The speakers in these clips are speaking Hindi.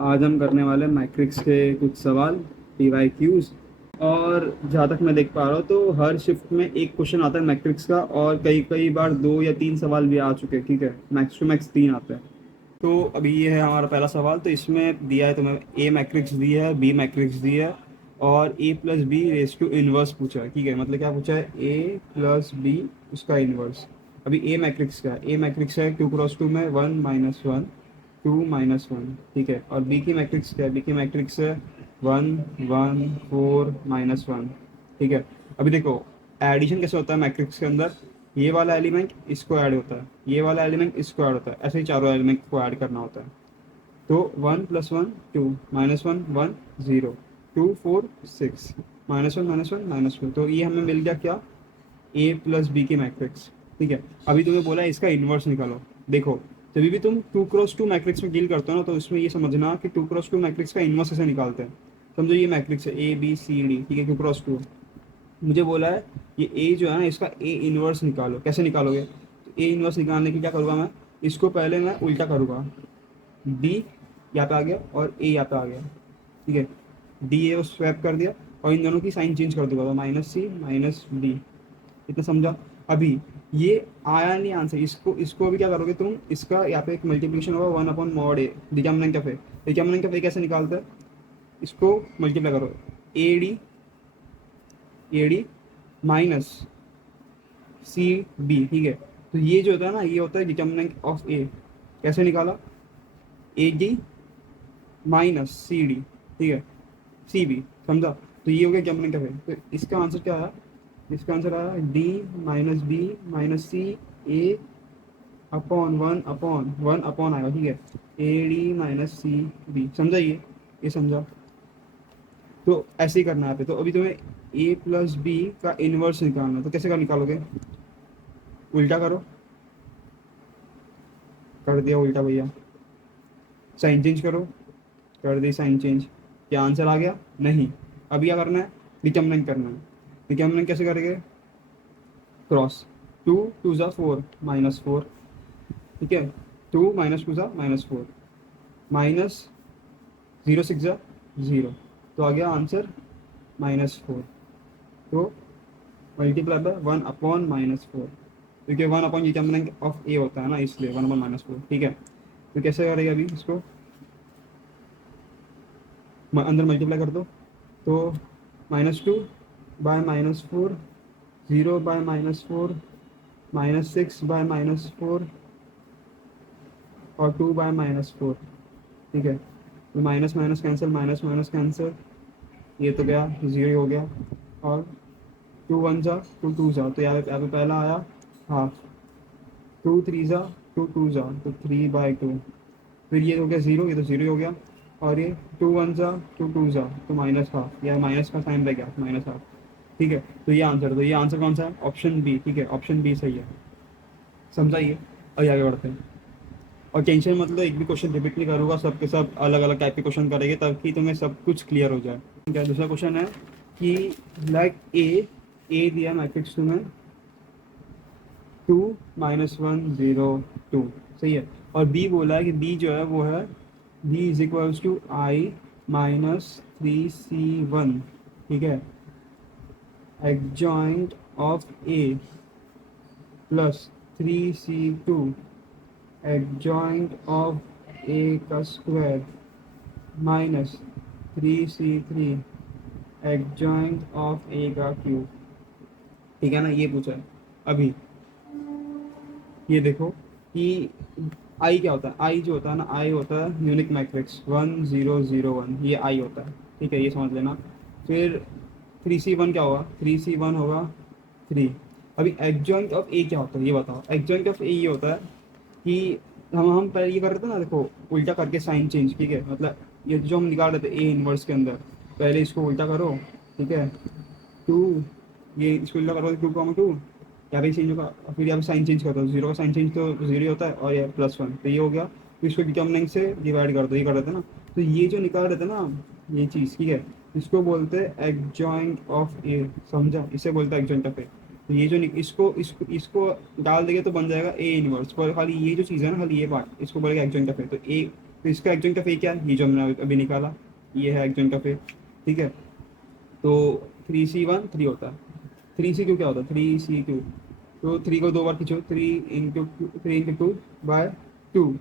आज हम करने वाले मैट्रिक्स के कुछ सवाल, PYQs। और जहाँ तक मैं देख पा रहा हूँ तो हर शिफ्ट में एक क्वेश्चन आता है मैट्रिक्स का, और कई कई बार 2 या 3 सवाल भी आ चुके हैं। ठीक है, मैक्स टू मैक्स 3 आते हैं। तो अभी ये है हमारा पहला सवाल। तो इसमें दिया है, तो मैं ए मैट्रिक्स दी है, बी मैट्रिक्स दी है, और A plus B raise to inverse पूछा है। ठीक है, मतलब क्या पूछा है, ए प्लस बी उसका इनवर्स। अभी ए मैट्रिक्स का, ए मैट्रिक्स है 2 क्रॉस 2 में 1 - 1 2 - 1। ठीक है, और बी की मैट्रिक्स क्या है, बी की मैट्रिक्स है 1 1 4 - 1। ठीक है, अभी देखो एडिशन कैसे होता है मैट्रिक्स के अंदर। ये वाला एलिमेंट इसको ऐड होता है, ये वाला एलिमेंट इसको ऐड होता है, ऐसे ही चारों एलिमेंट को ऐड करना होता है। तो 1 + 1 2 -1 1 0 2 4 6 -1 - 1 - 2। तो ये हमें मिल गया क्या, ए प्लस बी की मैट्रिक्स। ठीक है, अभी तुम्हें बोला है इसका इन्वर्स निकालो। देखो, जब भी तुम 2 क्रॉस 2 मैट्रिक्स में डील करते हो ना, तो इसमें ये समझना कि 2 क्रॉस 2 मैट्रिक्स का इन्वर्स कैसे निकालते हैं। समझो ये मैट्रिक्स है ABCD। ठीक है, 2 क्रॉस 2। मुझे बोला है ये ए जो है ना, इसका ए इन्वर्स निकालो। कैसे निकालोगे, तो ए इन्वर्स निकालने की क्या करूँगा मैं, इसको पहले मैं उल्टा करूँगा। डी यहाँ पे आ गया और ए यहाँ पे आ गया। ठीक है, डी ए स्वैप कर दिया और इन दोनों की साइन चेंज कर दूंगा, तो -C - D। इतना समझा। अभी ये आया नहीं आंसर, इसको इसको अभी क्या करोगे तुम, इसका यहाँ पे एक मल्टीप्लिकेशन होगा 1/mod A। Determinant of A, determinant of A कैसे निकालते हैं, इसको मल्टीप्लाई करो। A D minus C B। ठीक है, तो ये जो होता है ना, ये होता है डिटर्मिनेंट ऑफ ए। कैसे निकाला, AD - CD। ठीक है, CB। समझा। तो ये हो गया डिटर्मिनेंट ऑफ ए। तो इसका आंसर क्या आया, इसका आंसर आया D - B - C A/1/1 आएगा। ठीक है, AD - CB। समझा ये समझा। तो ऐसे ही करना है यहाँ पे। तो अभी तुम्हें A प्लस बी का इन्वर्स निकालना है, तो कैसे का निकालोगे, उल्टा करो। कर दिया उल्टा भैया। साइन चेंज करो। कर दी साइन चेंज। क्या आंसर आ गया, नहीं। अभी क्या करना है, डिटर्मिनेंट करना है। डिटर्मिनेंट कैसे करेंगे, क्रॉस। 2 × 2 = 4 -4। ठीक है, 2 - 2 = -4, -0 × 6 = 0। तो आ गया आंसर -4। तो मल्टीप्लाई बाय 1/-4, क्योंकि 1 डिटर्मिनेंट ऑफ ए होता है ना, इसलिए 1/-4। ठीक है, तो कैसे करेगा अभी इसको, अंदर मल्टीप्लाई कर दो। तो -2/-4, 0/-4, -6/-4 और 2/-4। ठीक है, तो minus minus cancel, minus minus cancel, ये तो गया, 0 हो गया। और 2 × 1 = 2 × 2 = तो यहाँ पे पहला आया हाफ। 2 × 3 = 2 तो 3/2। फिर ये हो गया 0, ये तो 0 हो गया। और ये 2 × 1 = 2 तो -½ या माइनस का साइन रह गया, -½ ठीक है, तो ये आंसर, तो ये आंसर कौन सा है, ऑप्शन बी। ठीक है, ऑप्शन बी सही है। समझाइए, और आगे बढ़ते हैं। और टेंशन मतलब एक भी क्वेश्चन रिपीट नहीं करूँगा, सब के सब अलग अलग टाइप के क्वेश्चन करेंगे ताकि तुम्हें सब कुछ क्लियर हो जाए। क्या दूसरा क्वेश्चन है कि लाइक ए दिया मैट्रिक्स तुम्हें 2 - 1 0 2। सही है, और बी बोला है कि बी जो है वो है B = I - 3C1। ठीक है, adjoint of A plus 3C2 adjoint of A का square -3C3 adjoint of A का क्यूब। ठीक है ना, ये पूछा है। अभी ये देखो कि आई क्या होता है, आई जो होता है ना, आई होता है यूनिक मैट्रिक्स 1 0 0 1, ये आई होता है। ठीक है, ये समझ लेना। फिर 3C1 क्या होगा, 3C1 होगा 3। अभी एडजॉइंट ऑफ ए क्या होता है, ये बताओ। एडजॉइंट ऑफ ए ये होता है कि हम पहले ये कर रहे थे ना, देखो उल्टा करके साइन चेंज। ठीक है, मतलब ये जो हम निकाल रहे थे ए इनवर्स के अंदर, पहले इसको उल्टा करो। ठीक है, 2, ये इसको उल्टा करो, 2 2, यहाँ पे चेंज होगा। फिर यहाँ पे साइन चेंज करता हूँ, 0 का साइन चेंज तो 0 होता है, और ये +1 तो ये हो गया। फिर इसको डिटर्मिनेंट से डिवाइड कर दो, ये कर रहे थे ना। तो ये जो निकाल रहे थे ना, ये चीज़, ठीक है, इसको बोलते हैं एडजॉइंट ऑफ ए। समझा, इसे बोलते हैं एडजॉइंट ऑफ ए। तो ये जो इसको इसको इसको डाल देंगे तो बन जाएगा ए इनवर्स, पर खाली ये जो चीज़ है ना, खाली ये पार्ट इसको बोलेगा एडजॉइंट ऑफ ए। तो ए तो इसका एडजॉइंट ऑफ ए क्या है, ये जो हमने अभी निकाला, ये है एडजॉइंट ऑफ ए। ठीक है, तो 3C1 3 होता है। 3C2 क्या होता है, 3C2, तो 3 को 2 बार खींचो, 3 × 2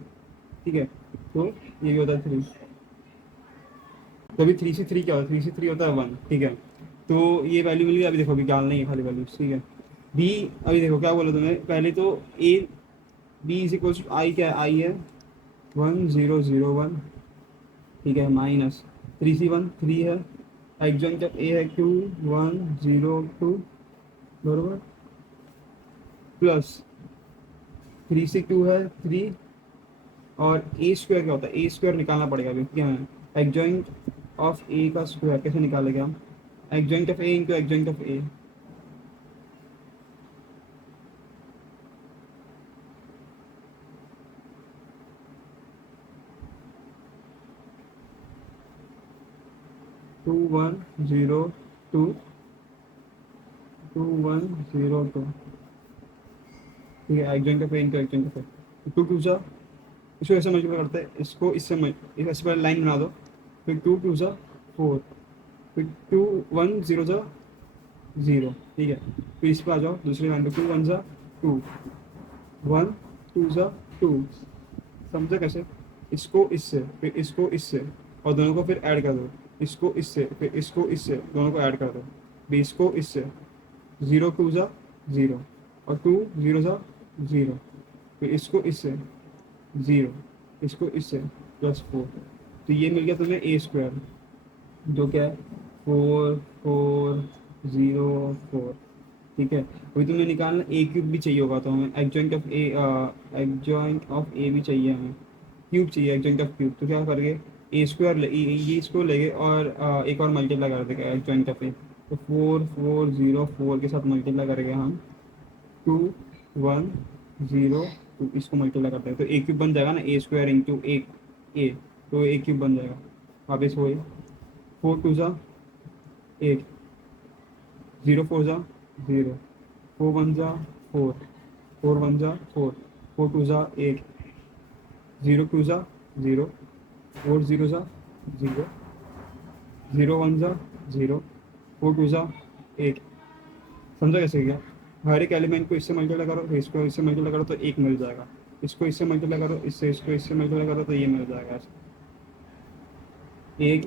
ठीक है, तो ये भी होता है 3। तभी 3C3 क्या होता है, 3C3 होता है 1। ठीक है, तो ये वैल्यू मिल गई। अभी देखो, अभी डालना ही है खाली वैल्यू। ठीक है, बी, अभी देखो क्या बोला तुमने पहले, तो A B is equal to I, क्या है, आई है 1001। ठीक है, माइनस 3C1 3 है, एडजॉइंट ऑफ ए है 2102 बरोबर, प्लस 3C2 है 3, और ए स्क्वायर क्या होता है, ए स्क्वायर निकालना पड़ेगा अभी क्या है, एडजॉइंट ऑफ ए का स्क्वायर कैसे निकालेंगे हम, adjoint of A into adjoint of A. 2102 2102। ठीक है, adjoint of A into adjoint of A, two two सा, इसको ऐसे मल्टीप्लाई करते हैं, इसको इससे ऐसे पहले लाइन बना दो, फिर 2 2 सा 4, फिर 2 1 0 सा 0। ठीक है, फिर इस पर आ जाओ दूसरी लाइन पे, 2 1 सा 2, 1 2 सा 2। समझा कैसे, इसको इससे फिर इसको इससे, और दोनों को फिर ऐड कर दो, इसको इससे फिर इसको इससे, दोनों को ऐड कर दो, फिर इसको इससे, 0 2 सा 0, और 2 0 सा 0, फिर इसको इससे 0, इसको इससे +4। तो ये मिल गया तुम्हें ए स्क्वायर, जो क्या है 4404। ठीक है, अभी तुम्हें निकालना ए क्यूब भी चाहिए होगा, तो हमें एडजॉइंट ऑफ ए भी चाहिए, हमें क्यूब चाहिए, एडजॉइंट ऑफ क्यूब। तो क्या करेंगे, ए स्क्वायर ये इसको लेंगे, और एक और मल्टीप्लाई कर देंगे एडजॉइंट ऑफ ए, तो 4404 के साथ मल्टीप्लाई करेंगे हम, 2102, इसको मल्टीप्लाई करते हैं तो ए क्यूब बन जाएगा ना, ए स्क्वायर इंटू ए, तो ए क्यूब बन जाएगा वापस वही, 4 2 ज़ा 8, 0 4 ज़ा 0, 4 1 ज़ा 4, 4 1 ज़ा 4, 4 2 ज़ा 8, 0 2 ज़ा 0, 4 0 ज़ा 0, 0 1 ज़ा 0, 4 2 ज़ा 8। समझा कैसे गया, हर एक एलिमेंट को इससे मल्टीप्लाई करो, फिर इसको इससे मल्टीप्लाई करो तो एक मिल जाएगा, इसको इससे मल्टीप्लाई करो, इससे इसको इससे मल्टीप्लाई करो तो ये मिल जाएगा, 8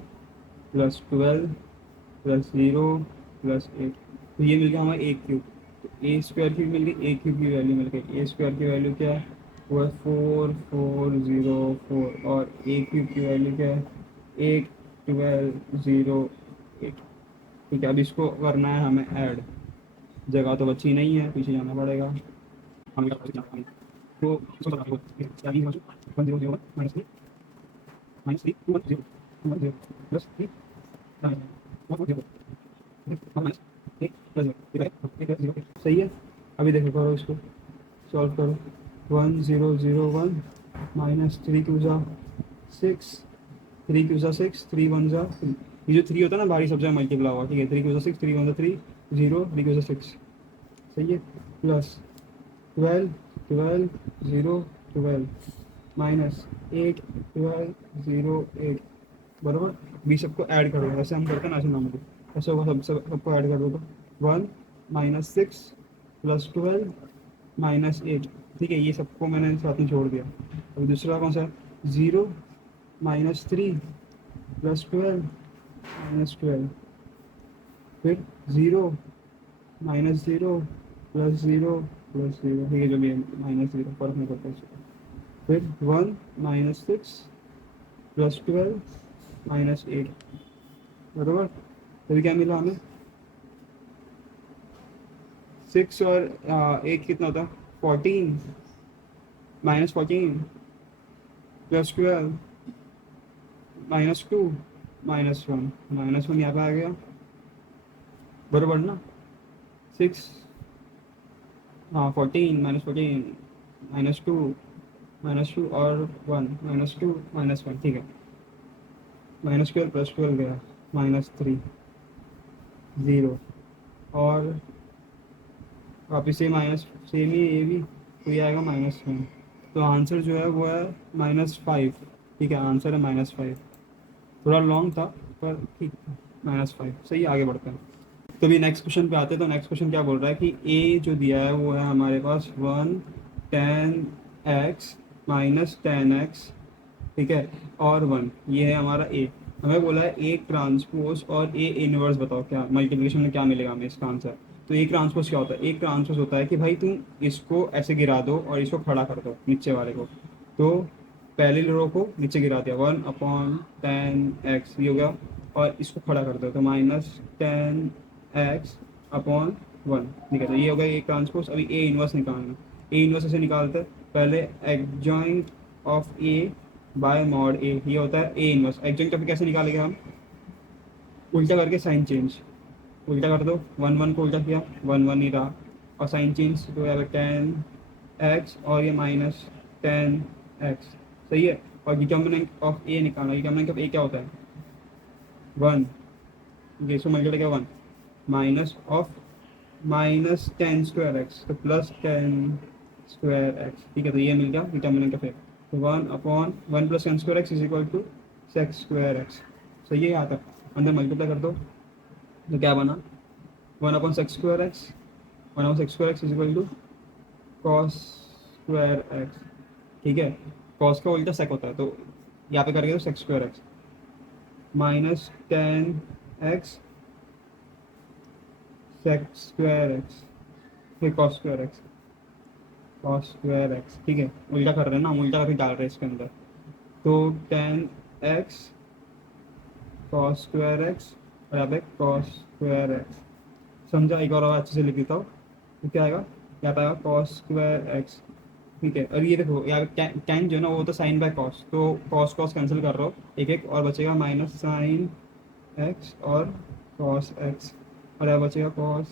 + 12 + 0 + 8, तो ये मिल गया हमारा ए क्यूब। तो ए स्क्वायर की मिल गई, ए क्यूब की वैल्यू मिल गई, ए स्क्वायर की वैल्यू क्या है, वो है 4404, और ए क्यूब की वैल्यू क्या है 81208। ठीक है, अब इसको करना है हमें ऐड, जगह तो बची नहीं है, पीछे जाना पड़ेगा हमें, तो इसको बता दो, 1001 -3 -3 2 1 0 +3 सही है। अभी देखो, करो इसको सॉल्व करो, 1001 -3 2 ज़ा 6, 3 2 ज़ा 6, 3 1 ज़ा 3, ये जो 3 होता है ना भारी सब जगह मल्टीप्लाई हुआ। ठीक है, 3 2 ज़ा 6, 3 1 ज़ा 3, 0, 3 2 ज़ा 6, सही है, प्लस 12 12 0 12 -8 12 0 8 बराबर, बी सबको ऐड कर दो, वैसे हम करते हैं ना, ऐसे नॉर्मली ऐसे होगा, सबको ऐड कर दो, तो 1 -6 + 12 -8। ठीक है, ये सबको मैंने साथ में छोड़ दिया। अभी दूसरा कौन सा है, 0 -3 + 12 -12, फिर 0 -0 + 0 + 0, ठीक है, जो भी है -0 फर्क नहीं पड़ता इसको, फिर 1 -6 + 12 -8 बराबर। तभी क्या मिला हमें, 6 और 8 कितना होता है, 14 -14 + 12 -2 -1, -1 यहाँ पे आ गया बराबर ना, 6 हाँ 14 -14 -2 और 1 -2 -1, ठीक है, -12 + 12 गया, -3 0, और वापिस से माइनस, सेम ही ये भी, तो ये आएगा -1। तो आंसर जो है वो है -5। ठीक है, आंसर है -5। थोड़ा लॉन्ग था पर ठीक था, -5 सही है। आगे बढ़ते हैं। तो अभी नेक्स्ट क्वेश्चन पे आते हैं। तो नेक्स्ट क्वेश्चन क्या बोल रहा है कि ए जो दिया है वो है हमारे पास 1 tan x -10x, ठीक है, और 1, ये है हमारा ए। हमें बोला है ए ट्रांसपोज और ए इनवर्स, बताओ क्या मल्टीप्लिकेशन में क्या मिलेगा हमें इसका आंसर। तो ए ट्रांसपोज क्या होता है? एक ट्रांसपोज होता है कि भाई तुम इसको ऐसे गिरा दो और इसको खड़ा कर दो नीचे वाले को। तो पहले रो को नीचे गिरा दिया, 1/10x ये हो गया, और इसको खड़ा कर दो तो -10x/1, ठीक है। तो ये हो गया ए ट्रांसपोज। अभी ए इनवर्स निकालना। ए इनवर्स ऐसे निकालते हैं, पहले adjoint of A by mod A, ये होता है ए इनवर्स। एडजॉइंट ऑफ कैसे निकालेंगे हम? उल्टा करके साइन चेंज, उल्टा कर दो, 1 1 को उल्टा किया, 1 1 ही रहा, और साइन चेंज तो यहाँ पे 10x और ये -10x, सही है। और डिटर्मिनेंट ऑफ ए निकालना। डिटर्मिनेंट ऑफ ए क्या होता है? 1, ये इसको मल्टीप्लाई किया 1, माइनस ऑफ -10 स्क्वायर एक्स, तो +10 स्क्वायर एक्स, ठीक है। तो ये मिल गया डिटर्मिनेंट ऑफ ए। तो 1/1 + 10 square x is equal to sec² x, सही है। यहाँ तक अंदर मल्टीप्लाई कर दो तो क्या बना? 1/sec²x, 1/sec² x is equal to cos²x, ठीक है। कॉस का उल्टा सेक होता है, तो यहाँ पे करके तो sec²x -10x sec²x, फिर cos²x, ठीक है। उल्टा कर रहे हैं ना हम, उल्टा करके डाल रहे हैं इसके अंदर। तो 10x cos²x और यहाँ पे cos²x, समझा? एक और अच्छे से लिख देता हूँ। तो क्या आएगा? यहाँ पे आएगा cos²x, ठीक है। और ये देखो यहाँ पे tan जो है ना वो तो साइन बाय कॉस, तो कॉस कॉस कैंसिल कर रहा हो एक एक, और बचेगा -sin x और cos x, और यहाँ बचेगा cos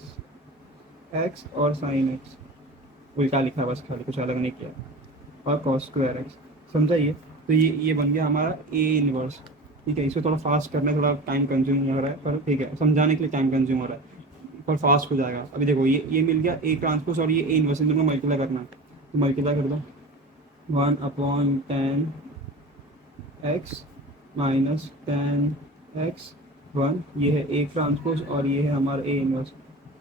x और sin x। उल्टा लिखा है बस, खाली कुछ अलग नहीं किया, और cos²x, समझा ये? तो ये बन गया हमारा ए इनवर्स, ठीक है। इसको थोड़ा फास्ट करना है, थोड़ा टाइम कंज्यूम हो रहा है, पर ठीक है, समझाने के लिए टाइम कंज्यूम हो रहा है, पर फास्ट हो जाएगा। अभी देखो ये मिल गया ए ट्रांसपोज और ये ए इनवर्स, इन दोनों को मल्टीप्लाई करना है। तो मल्टीप्लाई कर दो, 1/10x -10x/1, ये है ए ट्रांसपोज और ये है हमारा A inverse,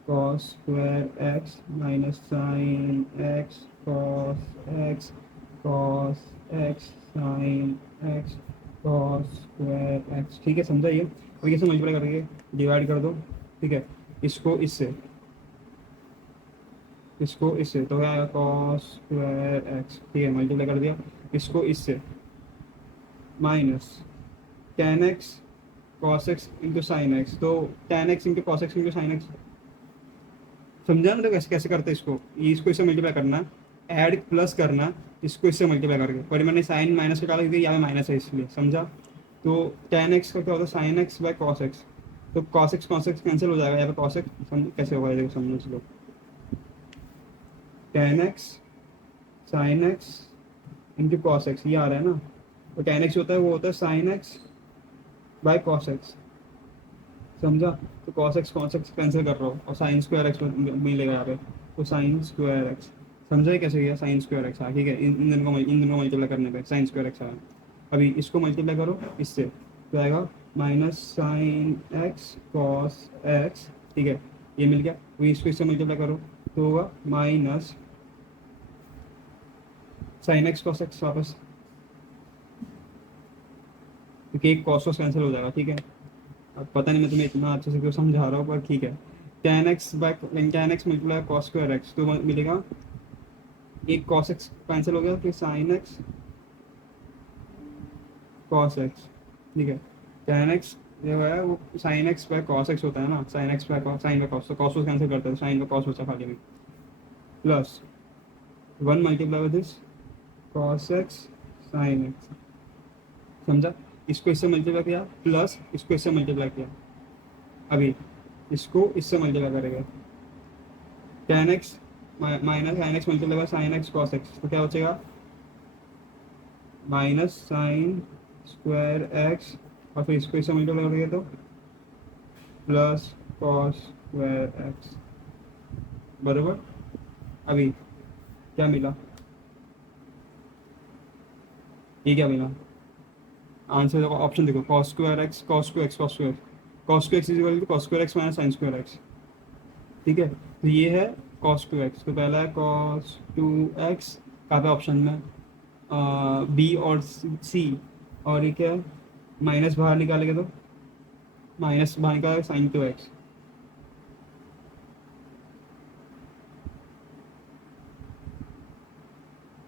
cos²x -sin x cos x cos x sin x cos²x, ठीक है, समझा ये? और ये से मल्टीप्लाई करके डिवाइड कर दो, ठीक है। इसको इससे, इसको इससे, तो क्या आएगा? cos²x, ठीक है, मल्टीप्लाई कर दिया। इसको इससे -10x cos x into sine x, तो 10x into cos x into sine x, समझा ना? तो कैसे कैसे करते हैं इसको? इसको इससे मल्टीप्लाई करना, ऐड प्लस करना, इसको इससे मल्टीप्लाई करके, पर मैंने साइन माइनस को डाला क्योंकि यहाँ पे माइनस है इसलिए, समझा? तो 10x का क्या होता है? Sine x by cos x, तो cos x कैंसिल हो जाएगा, यहाँ पे cos x कैसे होगा ये देखो, समझ लो। 10x sine x into cos x, ये आ रहा है ना, तो 10x होता है वो होता है sine x by cos x, समझा? तो cos x कैंसिल कर रहा हूँ और sin²x मिलेगा यहाँ पे, तो sin²x, समझा ये कैसे गया? sin²x हाँ, ठीक है। इन दोनों को मल्टीप्लाई करने पे sin²x आया। अभी इसको मल्टीप्लाई करो इससे, तो आएगा -sin x cos x, ठीक है, ये मिल गया। अभी इसको इससे मल्टीप्लाई करो तो होगा -sin x cos x वापस, क्योंकि एक cos कैंसिल हो जाएगा, ठीक है। अब पता नहीं मैं तुम्हें इतना अच्छे से क्यों समझा रहा हूँ, पर ठीक है। 10x मल्टीप्लाई cos²x, तो मिलेगा एक cos x कैंसिल हो गया, फिर sin x cos x, ठीक है। 10x जो है वो sin x by cos x होता है ना, sin x बाय cos, तो cos कैंसिल करते हैं, sin का cos बचा खाली में, plus 1 multiply with this cos x sin x, समझा? इसको इससे मल्टीप्लाई किया, प्लस इसको इससे मल्टीप्लाई किया। अभी इसको इससे मल्टीप्लाई करेगा, 10x minus sin x multiply by sin x cos x, तो क्या बचेगा? -sin²x, और फिर इसको इससे मल्टीप्लाई करेंगे तो प्लस cos²x, बराबर। अभी क्या मिला? ये क्या मिला? आंसर देखो, ऑप्शन देखो, cos square x, cos two x, cos two x is equal to cos square x minus sine square x. ठीक है, तो ये है कॉस टू एक्स, तो पहला है कॉस टू एक्स, कहाँ पे ऑप्शन में, बी और सी, और ये क्या है, माइनस बाहर निकालेंगे तो माइनस बाहर निकालेगा साइन टू एक्स।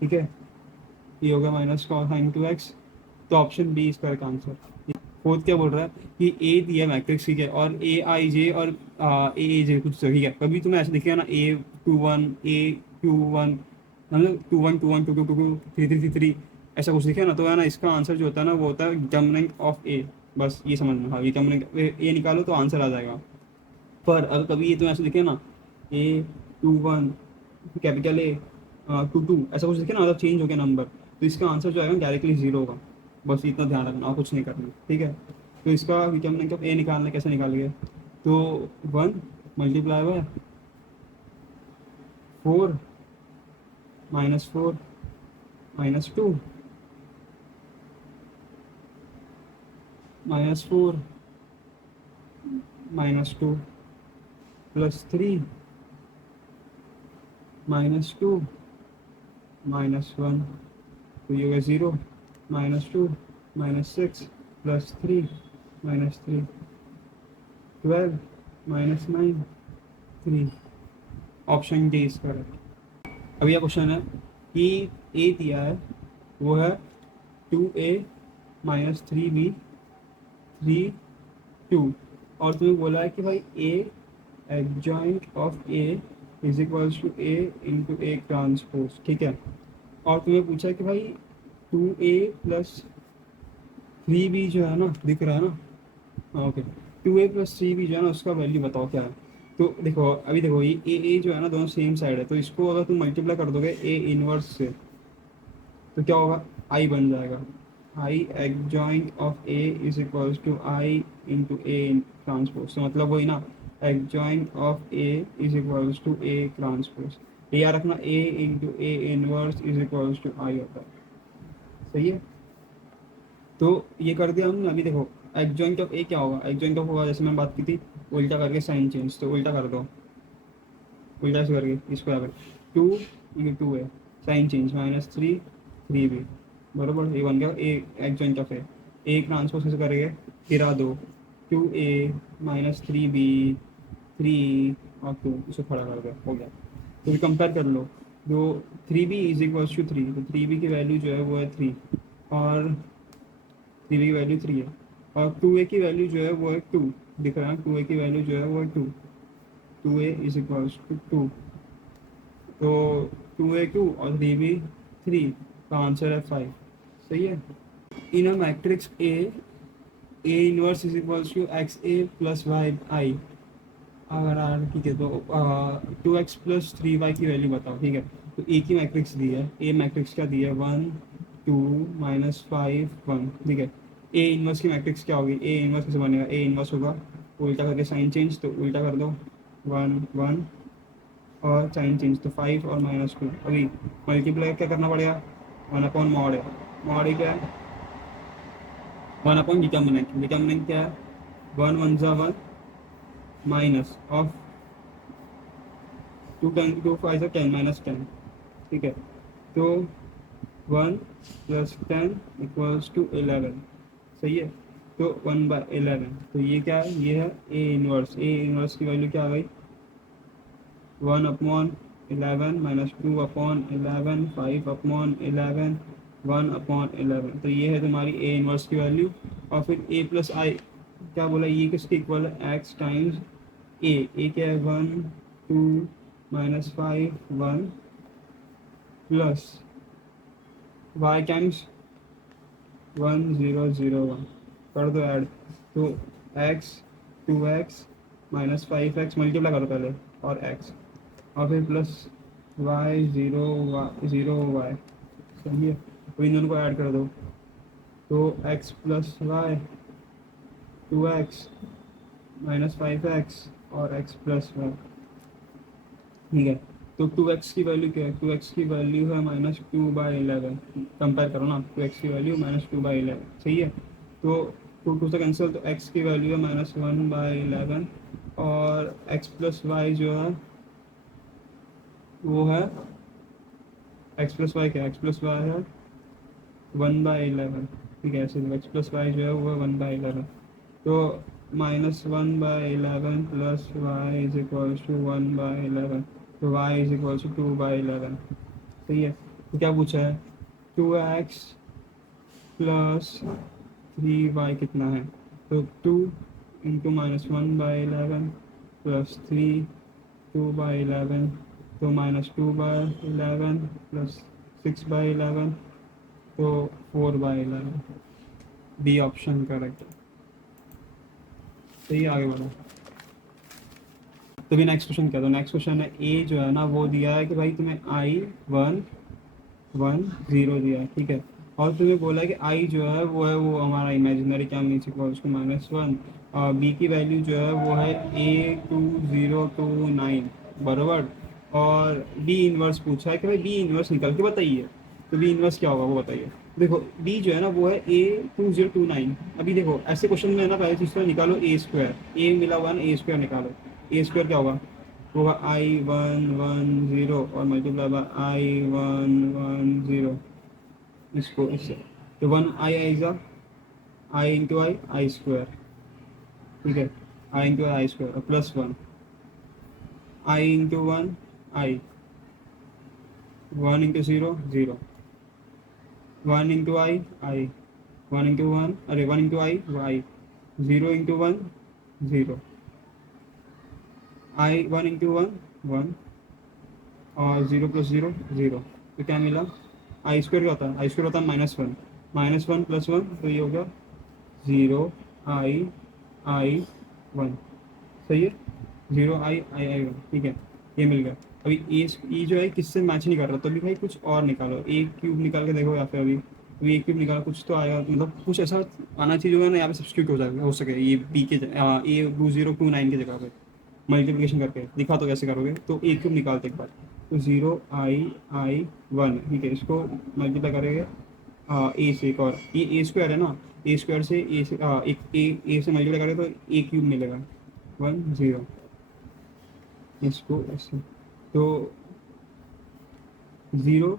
ठीक है, ये होगा minus cos sine to x, तो ऑप्शन बी इसका आंसर। फोर्थ क्या बोल रहा है कि ए दिया मैट्रिक्स, ठीक है, और ए आई जे और ए जे कुछ तो, ठीक है, कभी तुम्हें ऐसे दिखेगा ना A two one, A two one, मतलब two one two one, two two two two, three three three three, ऐसा कुछ दिखे ना, तो है ना, इसका आंसर जो होता है ना वो होता है डिटर्मिनेंट ऑफ ए। बस ये समझना, हाँ, डिटर्मिनेंट ए निकालो तो आंसर आ जाएगा। पर अगर कभी ये तुम्हें ऐसे दिखे ना, A two one, capital A two two, ऐसा कुछ दिखे ना, मतलब चेंज हो गया नंबर, तो इसका आंसर जो आएगा डायरेक्टली जीरो होगा। बस इतना ध्यान रखना और कुछ नहीं करना, ठीक है। तो इसका डिटर्मिनेंट ऑफ ए निकालना, कैसे निकालेंगे, तो one multiply by four minus four minus two minus four minus two plus three minus two minus one, तो ये होगा zero, minus two minus six plus three minus three, 12 minus nine, three, option D is correct. अब यह क्वेश्चन है कि ए दिया है वो है two A minus three B three two, और तुम्हें बोला है कि भाई A adjoint of A is equals to A into A transpose, ठीक है, और तुम्हें पूछा है कि भाई two A plus three B जो है ना, दिख रहा है ना, हाँ okay, two A plus three B जो है ना, उसका वैल्यू बताओ क्या है। तो देखो, अभी देखो, ये ए जो है ना, दोनों सेम साइड है, तो इसको अगर तुम मल्टीप्लाई कर दोगे ए इनवर्स से, तो क्या होगा, आई बन जाएगा, I adjoint of A is equals to I into A transpose, तो मतलब वही ना, adjoint of A is equals to A transpose, ये याद रखना, A into A inverse is equals to I होता है। सही है, तो ये कर दिया हमने। अभी देखो, एडजॉइंट ऑफ ए क्या होगा, एडजॉइंट ऑफ होगा, जैसे मैंने बात की थी, उल्टा करके साइन चेंज, तो उल्टा कर दो, उल्टा से करके इसको आकर टू, ये टू है, sine change minus three, three भी, बराबर, ये बन गया A adjoint of A. A transpose कैसे करेंगे, गिरा दो, two A minus three B, three और टू, इसे खड़ा कर दो, हो गया। तो भी कंपेयर कर लो, जो three B is equals to three, तो थ्री बी की वैल्यू जो है वो है थ्री, और थ्री की वैल्यू थ्री है, और टू ए की वैल्यू जो है वो है टू, दिख रहा है, टू ए की वैल्यू जो है वो है two, two A is equals to two, तो टू ए टू और थ्री बी थ्री, का आंसर है फाइव। सही है, in a matrix A inverse is equals to X A plus Y I, अगर आर, ठीक है, तो two X plus three Y की वैल्यू बताओ, ठीक है। तो ए की मैट्रिक्स दी है, ए मैट्रिक्स क्या दी है, one two minus five one, ठीक है। ए इनवर्स की मैट्रिक्स क्या होगी, ए इनवर्स कैसे बनेगा, ए इनवर्स होगा उल्टा करके साइन चेंज, तो उल्टा कर दो, वन वन और साइन चेंज, तो फाइव और माइनस टू, अभी मल्टीप्लाई क्या करना पड़ेगा, वन अपॉन मॉड है, मॉड क्या है, वन अपॉन डिटर्मिनेंट, डिटर्मिनेंट क्या है, वन वन ज़ा one minus of two ten, two five ज़ा टेन माइनस टेन, ठीक है, तो one plus ten equals to eleven. सही है, तो वन बाय इलेवन, तो ये क्या है, ये है ए इनवर्स की वैल्यू क्या आ गई, one upon eleven minus two upon eleven, five upon eleven, one upon eleven, तो ये है तुम्हारी ए इनवर्स की वैल्यू। और फिर ए प्लस आई, क्या बोला, ये किसके इक्वल है, एक्स टाइम्स ए क्या है, one two minus five one plus y times one zero zero one, कर दो ऐड, तो x two x minus five x, multiply करो पहले, और एक्स, और फिर प्लस वाई ज़ीरो वाई। सही है, तो इन दोनों को ऐड कर दो, तो x plus y two x minus five x और एक्स प्लस वाई, ठीक है। तो 2x की वैल्यू क्या है, 2x की वैल्यू है -2/11। कंपेयर करो ना, 2x की वैल्यू -2/11, सही है। तो 2 से कैंसिल, तो x की वैल्यू है -1/11, और x प्लस वाई जो है वो है, x प्लस वाई क्या है, x प्लस वाई है 1/11, ठीक है। ऐसे x प्लस वाई जो है वो है 1/11। तो -1/11 plus y is equals to 1/11, तो वाई इज इक्वल्स टू 2/11, सही है। तो क्या पूछा है, 2x प्लस 3y कितना है, तो 2 इंटू -1/11 प्लस 3 2/11, तो -2/11 प्लस 6/11, तो 4/11, बी ऑप्शन करेक्ट है। सही है, आगे बढ़ो। तो भी नेक्स्ट क्वेश्चन क्या, तो नेक्स्ट क्वेश्चन है ए जो है ना वो दिया है कि भाई तुम्हें I1 1 0 दिया है, ठीक है। और तुम्हें बोला है कि आई जो है वो हमारा इमेजिनरी क्या मीन्स इक्वल्स टू -1, और बी की वैल्यू जो है वो है A2029, बराबर। और बी इनवर्स पूछा है कि भाई बी इनवर्स निकल के बताइए, तो बी इनवर्स क्या होगा वो बताइए। देखो बी जो है ना वो है A2029। अभी देखो ऐसे क्वेश्चन में है ना, पहले चीज़ तो निकालो ए स्क्वायर, ए मिला हुआ ना, ए स्क्वायर निकालो। ए स्क्वायर क्या होगा, होगा I1 1 0 और मल्टीप्लाई बाय I1 1 0, इसको इससे, तो 1 आई जा, आई इंटू आई स्क्वायर, ठीक है। आई इंटू आई स्क्वायर और प्लस 1, आई इंटू 1 आई, 1 इंटू 0 0, 1 इंटू आई, 1 इंटू 1, अरे 1 इंटू आई, 0 इंटू 1 0, आई 1 इंटू 1 1, और 0 प्लस 0 0, तो क्या मिला, आई स्क्वायर क्या होता है, आई स्क्वायर होता है -1, -1 प्लस 1, तो ये हो गया 0 आई 1, सही है। 0 आई 1, ठीक है, ये मिल गया। अभी ए जो है किससे मैच नहीं कर रहा, तो अभी भाई कुछ और निकालो, ए क्यूब निकाल के देखो, या फिर अभी ए क्यूब निकालो, कुछ तो आएगा, मतलब कुछ ऐसा आना चाहिए जो है ना यहाँ पे सब्स्टिट्यूट हो जाएगा, हो सके ये बी के A2029 की जगह पे मल्टीप्लिकेशन करके दिखा, तो कैसे करोगे, तो ए क्यूब निकालते एक बार, तो 0 आई 1, ठीक है, इसको मल्टीप्लाई करेंगे ए से, एक और ये ए स्क्वायर है ना, ए स्क्वायर से ए से एक ए से मल्टीप्लाई करें तो ए क्यूब मिलेगा 1 0, इसको ऐसे, तो 0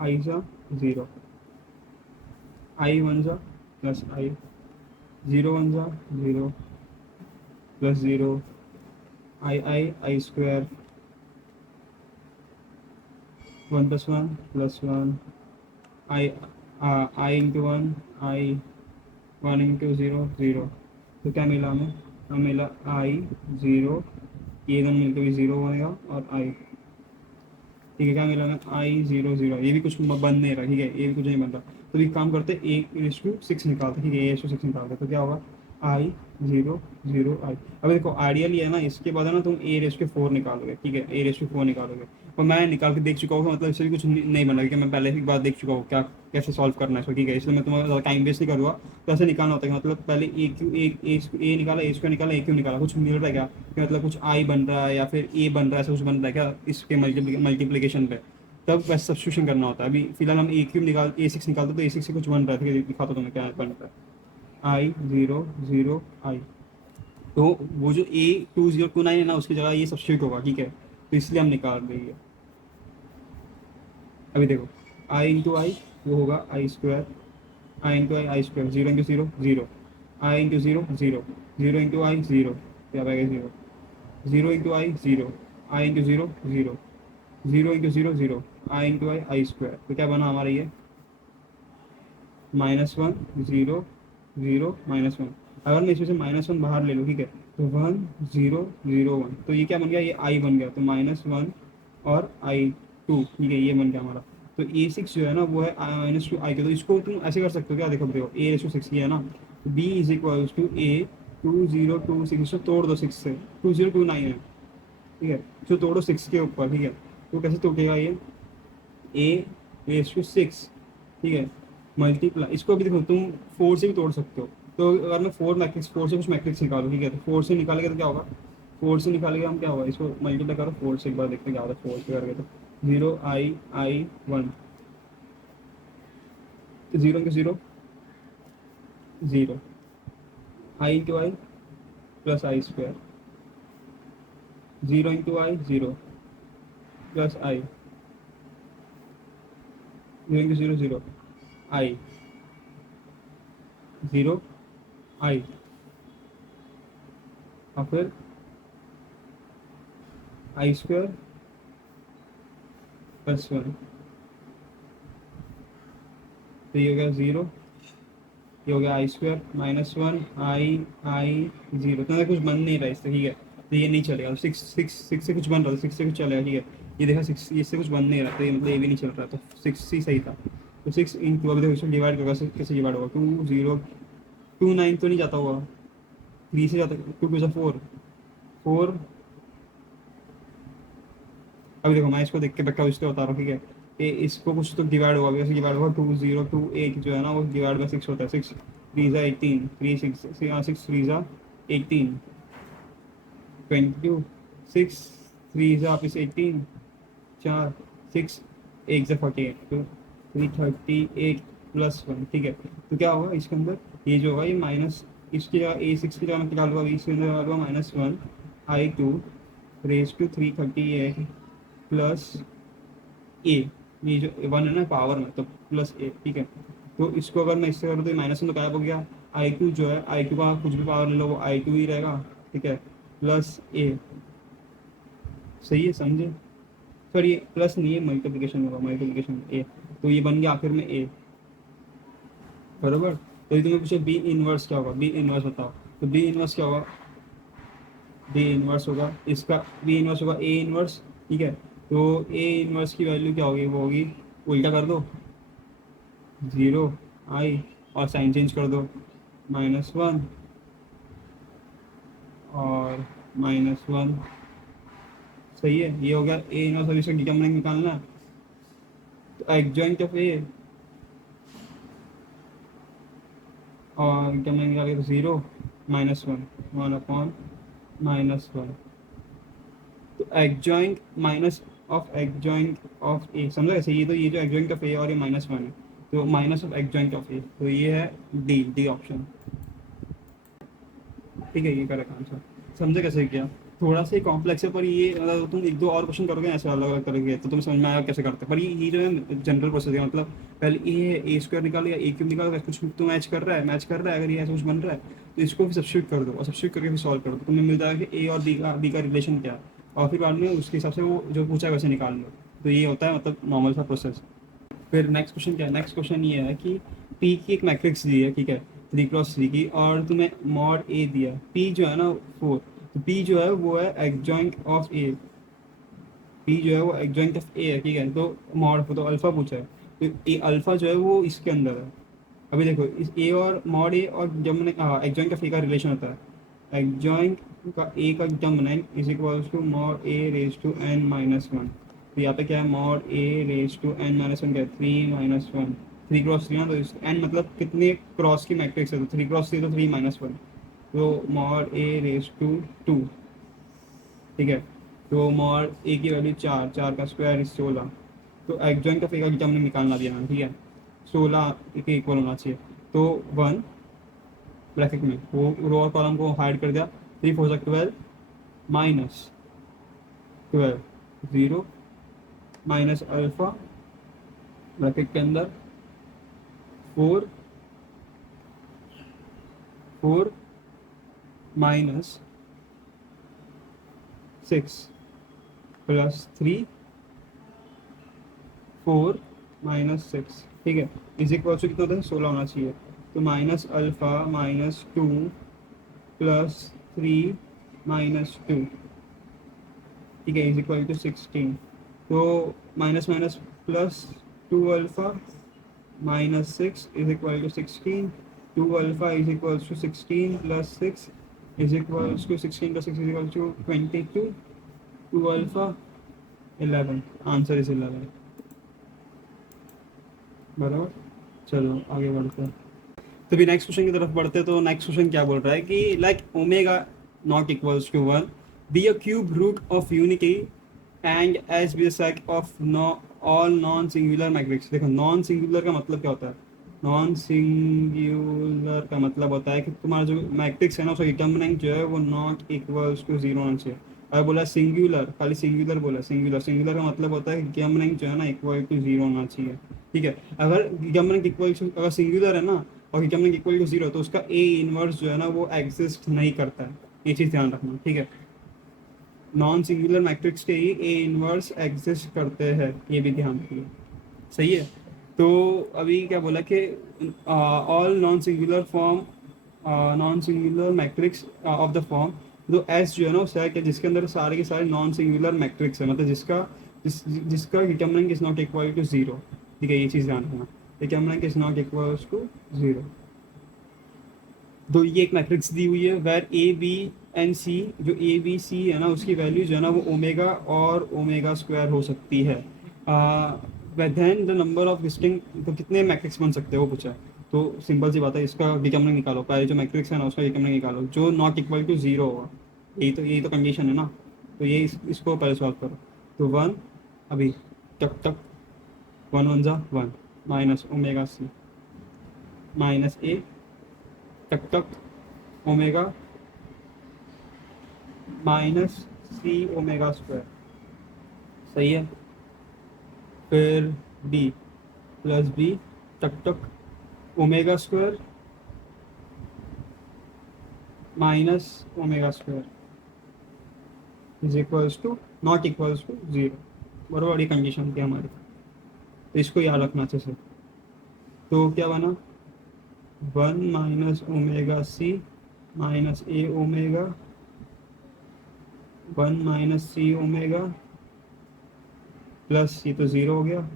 आई 0, आई 1 प्लस आई, 0 1 0 प्लस 0, आई स्क्वायर, 1 प्लस 1 आई, आई इंटू 1 आई, 1 इंटू 0 0, तो क्या मिला हमें मिला I 0, ये दोनों मिलकर भी 0 बनेगा, और आई, ठीक है, क्या मिला हमें I 0 0, ये भी कुछ बन नहीं रहा, ठीक है, ये भी कुछ नहीं बन रहा, तो एक काम करते, A/6 निकालते, ठीक है, A/6 निकालते, तो क्या होगा I 0 0 I। अब देखो आइडियल ये है ना, इसके बाद है ना तुम A/4 निकालोगे, ठीक है, A/4 निकालोगे, और मैं निकाल के देख चुका हूँ, मतलब इससे भी कुछ नहीं बना, क्योंकि मैं पहले ही बात देख चुका हूँ क्या कैसे सॉल्व करना है इसको, ठीक है, इसलिए मैं तुम्हारा ज़्यादा टाइम वेस्ट नहीं करूँगा। तो ऐसे निकालना होता है, मतलब पहले ए निकाला, ए स्क्वायर निकाला, ए क्यू निकाला, कुछ मिल रहा है क्या, कि मतलब कुछ आई बन रहा है या फिर ए बन रहा है, ऐसा कुछ बन रहा है क्या इसके मल्टीप्लिकेशन पे, तब वैसे सब्स्टिट्यूशन करना होता है। अभी फिलहाल हम A6 निकालते, तो A6 से कुछ बन रहा है, ठीक है, दिखाता तुम्हें क्या बन रहा है, I 0 0 I। तो वो जो A2029 है ना, उसकी जगह ये सब्स्टिट्यूट होगा, ठीक है, तो इसलिए हम निकाल रही है। अभी देखो I इंटू आई, वो होगा आई स्क्वायर, आई स्क्वायर, 0 इंटू 0 0, आई इंटू 0 0, 0 इंटू आई 0, क्या पाएगा 0, 0 इंटू आई 0, आई इंटू 0 0, 0 इंटू 0 0, आई स्क्वायर, तो क्या बना हमारा ये -1 0 0 -1। अगर मैं इसमें से -1 बाहर ले लूँ, ठीक है, तो 1 0 0 1, तो ये क्या बन गया, ये आई बन गया, तो -1 और I 2, ठीक है, ये बन गया हमारा। तो A6 जो है ना वो है -2 I के, तो इसको तुम ऐसे कर सकते हो, क्या देखो देखो A/6 ये है ना, B is equals to A2026, इसको तोड़ दो 6 से, 2029 है, ठीक है, इसको तोड़ो 6 के ऊपर, ठीक है, तो कैसे टूटेगा ये A/6, ठीक है, मल्टीप्लाई, इसको भी देखो तुम 4 से भी तोड़ सकते हो, तो अगर मैं 4 से कुछ मैट्रिक्स निकालो, ठीक है, तो 4 से निकालेगा तो क्या होगा, फोर से निकाल के हम क्या हुआ, इसको मल्टीप्लाई करो फोर से, एक बार देखते क्या होता है फोर से करके। तो जीरो आई आई वन, तो जीरो इंटू जीरो जीरो, आई इंटू आई प्लस आई स्क्वायर, जीरो इंटू आई जीरो प्लस आई, जीरो इंटू जीरो जीरो, आई जीरो आई, और फिर आई स्क्वायर प्लस वन, तो ये हो गया जीरो, ये हो गया आई स्क्वायर माइनस वन, आई जीरो। तो कुछ बन नहीं रहा इससे, ठीक है, तो ये नहीं चलेगा। सिक्स सिक्स सिक्स से कुछ बन रहा था, सिक्स से कुछ चलेगा, ठीक है। ये देखा सिक्स, इससे कुछ बन नहीं रहा, तो ये मतलब ये भी नहीं चल रहा, तो सिक्स ही सही था। तो सिक्स इंटू, अभी देखो इसमें डिवाइड होगा, कैसे डिवाइड होगा, टू जीरो, टू नाइन तो नहीं जाता होगा, थ्री से जाता, टू टू सा फोर, फोर। अभी देखो मैं इसको देख के पक्का इसको बता रहा हूँ, ठीक है, कि इसको कुछ तो डिवाइड होगा, वैसे डिवाइड होगा, टू जीरो टू एक जो है ना वो डिवाइड बाई सिक्स होता है, सिक्स थ्री ज़ा eighteen, three six, six three ज़ा एटीन, 22, सिक्स थ्री ज़ा वापस एटीन, चार, सिक्स एक ज़ा 48, तो 338 प्लस वन, ठीक है। तो क्या होगा इसके अंदर, ये जो होगा ये माइनस, इसके जगह ए सिक्स की जगह मैं डालूंगा, इसके अंदर डालूंगा minus one I to raise to 338 plus A, ये जो वन है ना पावर में, तो प्लस ए, ठीक है। तो इसको अगर मैं इससे करूँ तो माइनस में तो गायब हो गया, आई क्यू जो है, आई क्यू का कुछ भी पावर ले लो वो आई क्यू ही रहेगा, ठीक है, प्लस ए, सही है, समझे। सॉरी ये प्लस नहीं है, मल्टीप्लिकेशन होगा, मल्टीप्लिकेशन ए, तो ये बन गया आखिर में ए, बराबर। तो ये तुम्हें पूछे बी इनवर्स क्या होगा, बी इनवर्स बताओ, तो बी इनवर्स क्या होगा, बी इनवर्स होगा इसका, बी इनवर्स होगा ए इनवर्स, ठीक है। तो ए इनवर्स की वैल्यू क्या होगी, वो होगी, उल्टा कर दो, जीरो आई, और साइन चेंज कर दो, माइनस वन और माइनस वन, सही है। ये हो गया ए इनवर्स, अभी इसका डिटरमिनेंट निकालना है, तो एडजॉइंट ऑफ ए, और डिटरमिनेंट निकालेंगे तो zero minus one, one upon minus one, तो adjoint minus of adjoint of A, समझा कैसे, ये तो ये जो एडजॉइंट ऑफ ए और ये माइनस वन है, तो minus of adjoint of A, तो ये है डी, डी ऑप्शन, ठीक है, ये करेक्ट आंसर। समझे कैसे किया, थोड़ा सा कॉम्प्लेक्स है, पर ये मतलब तुम एक दो और क्वेश्चन करोगे ऐसे अलग अलग करोगे तो तुम समझ में आएगा कैसे करते हैं, पर ये जो है जनरल प्रोसेस है, मतलब पहले ए है, ए स्क्वायर निकालो या ए क्यूब निकालो, कुछ तो मैच कर रहा है, मैच कर रहा है, अगर ये ऐसा कुछ बन रहा है तो इसको भी सब्स्टिट्यूट कर दो, और सब्स्टिट्यूट करके फिर सॉल्व कर दो, तो तुम्हें मिल जाएगा कि ए और बी का रिलेशन क्या है, और फिर बाद में उसके हिसाब से वो जो पूछा है वैसे निकाल लो। तो ये होता है मतलब नॉर्मल सा प्रोसेस। फिर नेक्स्ट क्वेश्चन क्या है, नेक्स्ट क्वेश्चन ये है कि पी की एक मैट्रिक्स दी है, ठीक है, थ्री क्रॉस थ्री की, और तुम्हें मॉड ए दिया, पी जो है ना फोर, तो पी जो है वो है एडजॉइंट ऑफ ए, पी जो है वो एडजॉइंट ऑफ ए है, ठीक है। तो मॉड तो अल्फा पूछा है, तो ए अल्फा जो है वो इसके अंदर है। अभी देखो इस ए और मॉड ए और जब मैंने एडजॉइंट ऑफ ए का रिलेशन होता है, एडजॉइंट का ए का determinant is equals to mod A raise to n minus one, तो यहाँ पे क्या है, mod A raise to n minus one क्या है, three minus one, three cross three ना, तो एन मतलब कितने क्रॉस की मैट्रिक्स है, तो थ्री क्रॉस थ्री तो थ्री माइनस वन, तो mod A raise to two, ठीक है। तो मॉड ए की वैल्यू चार, चार का स्क्वायर इज 16, तो एडजॉइंट ऑफ ए का डिटरमिनेंट निकालना दिया मैंने, ठीक है, 16 के इक्वल होना चाहिए, तो वन ब्रैकेट में वो रो और कॉलम को हाइड कर दिया, three four 12 minus 12 zero minus alpha bracket के अंदर four, four minus six plus three, four minus six, ठीक है, इज इक्वल टू कितना होता है, 16 होना चाहिए, तो minus alpha minus two plus three minus two, ठीक है, इज इक्वल टू 16, तो minus minus plus two alpha minus six is equal to 16, two alpha is equal to 16 plus six is equal to 16 plus six is equal to 22, two alpha 11, answer is 11, बराबर। चलो आगे बढ़ते हैं, तो भी नेक्स्ट क्वेश्चन की तरफ बढ़ते हैं। तो नेक्स्ट क्वेश्चन क्या बोल रहा है कि like omega not equals to one, be a cube root of unity and S be set of all non singular matrix. देखो नॉन सिंगुलर का मतलब क्या होता है? नॉन सिंगुलर का मतलब होता है कि तुम्हारा जो मैट्रिक्स है ना उसका डिटर्मिनेंट जो है वो नॉट इक्वल्स टू जीरो होना चाहिए। अगर बोला सिंगुलर, खाली सिंगुलर बोला, सिंगुलर, सिंगुलर का मतलब होता है कि डिटर्मिनेंट जो है ना इक्वल टू जीरो होना चाहिए। ठीक है, अगर डिटर्मिनेंट इक्वल टू, अगर सिंगुलर है ना और डिटर्मिनेंट इक्वल टू जीरो, तो उसका ए इनवर्स जो है ना वो एग्जिस्ट नहीं करता है। ये चीज़ ध्यान रखना, ठीक है। नॉन सिंगुलर मैट्रिक्स के ही ए इनवर्स एग्जिस्ट करते हैं, ये भी ध्यान रखिए। सही है। तो अभी क्या बोला कि all non singular matrix of the form, जो एस जो है ना वो सेट है जिसके अंदर सारे के सारे नॉन सिंगुलर मैट्रिक्स है, मतलब जिसका determinant is not equal to zero. ठीक है, ये चीज़ ध्यान रखना, determinant is not equal to zero. तो ये एक मैट्रिक्स दी हुई है where A B and C, जो ए बी सी है ना उसकी वैल्यू जो है ना वो ओमेगा और ओमेगा स्क्वायर हो सकती है। Then the number of distinct, तो कितने मैट्रिक्स बन सकते हैं वो पूछा है। तो सिंपल सी बात है, इसका डिटर्मिनेंट निकालो, पहले जो मैट्रिक्स है ना उसका डिटर्मिनेंट निकालो जो नॉट इक्वल टू जीरो होगा। यही तो कंडीशन है ना। तो ये इसको पहले सॉल्व करो। तो वन, अभी टक टक, वन वन जा one, minus omega C minus A, टक टक, omega minus C omega square. सही है। फिर बी प्लस बी, टक टक, omega square minus omega square is equals to not equals to zero. बराबर बड़ी कंडीशन थी हमारी, तो इसको याद रखना अच्छे से। तो क्या बना? One minus omega C minus A omega, one minus C omega plus ये तो ज़ीरो हो गया,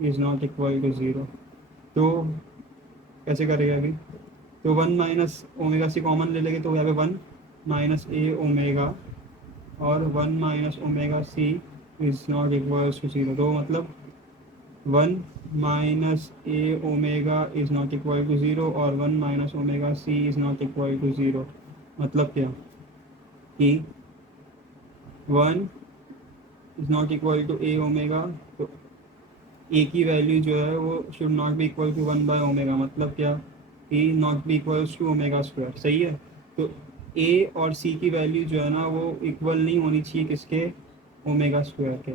is not equal to zero. तो कैसे करेगा अभी? तो one minus omega C common ले लेंगे तो यहाँ पे वन माइनस ए ओमेगा और one minus omega C is not equal to zero. तो मतलब one minus A omega is not equal to zero और one minus omega C is not equal to zero. मतलब क्या कि one is not equal to A omega, तो ए की वैल्यू जो है वो should not be equal to one by omega. मतलब क्या? A not be equals to omega square. सही है। तो ए और सी की वैल्यू जो है ना वो इक्वल नहीं होनी चाहिए किसके? ओमेगा स्क्वायर के।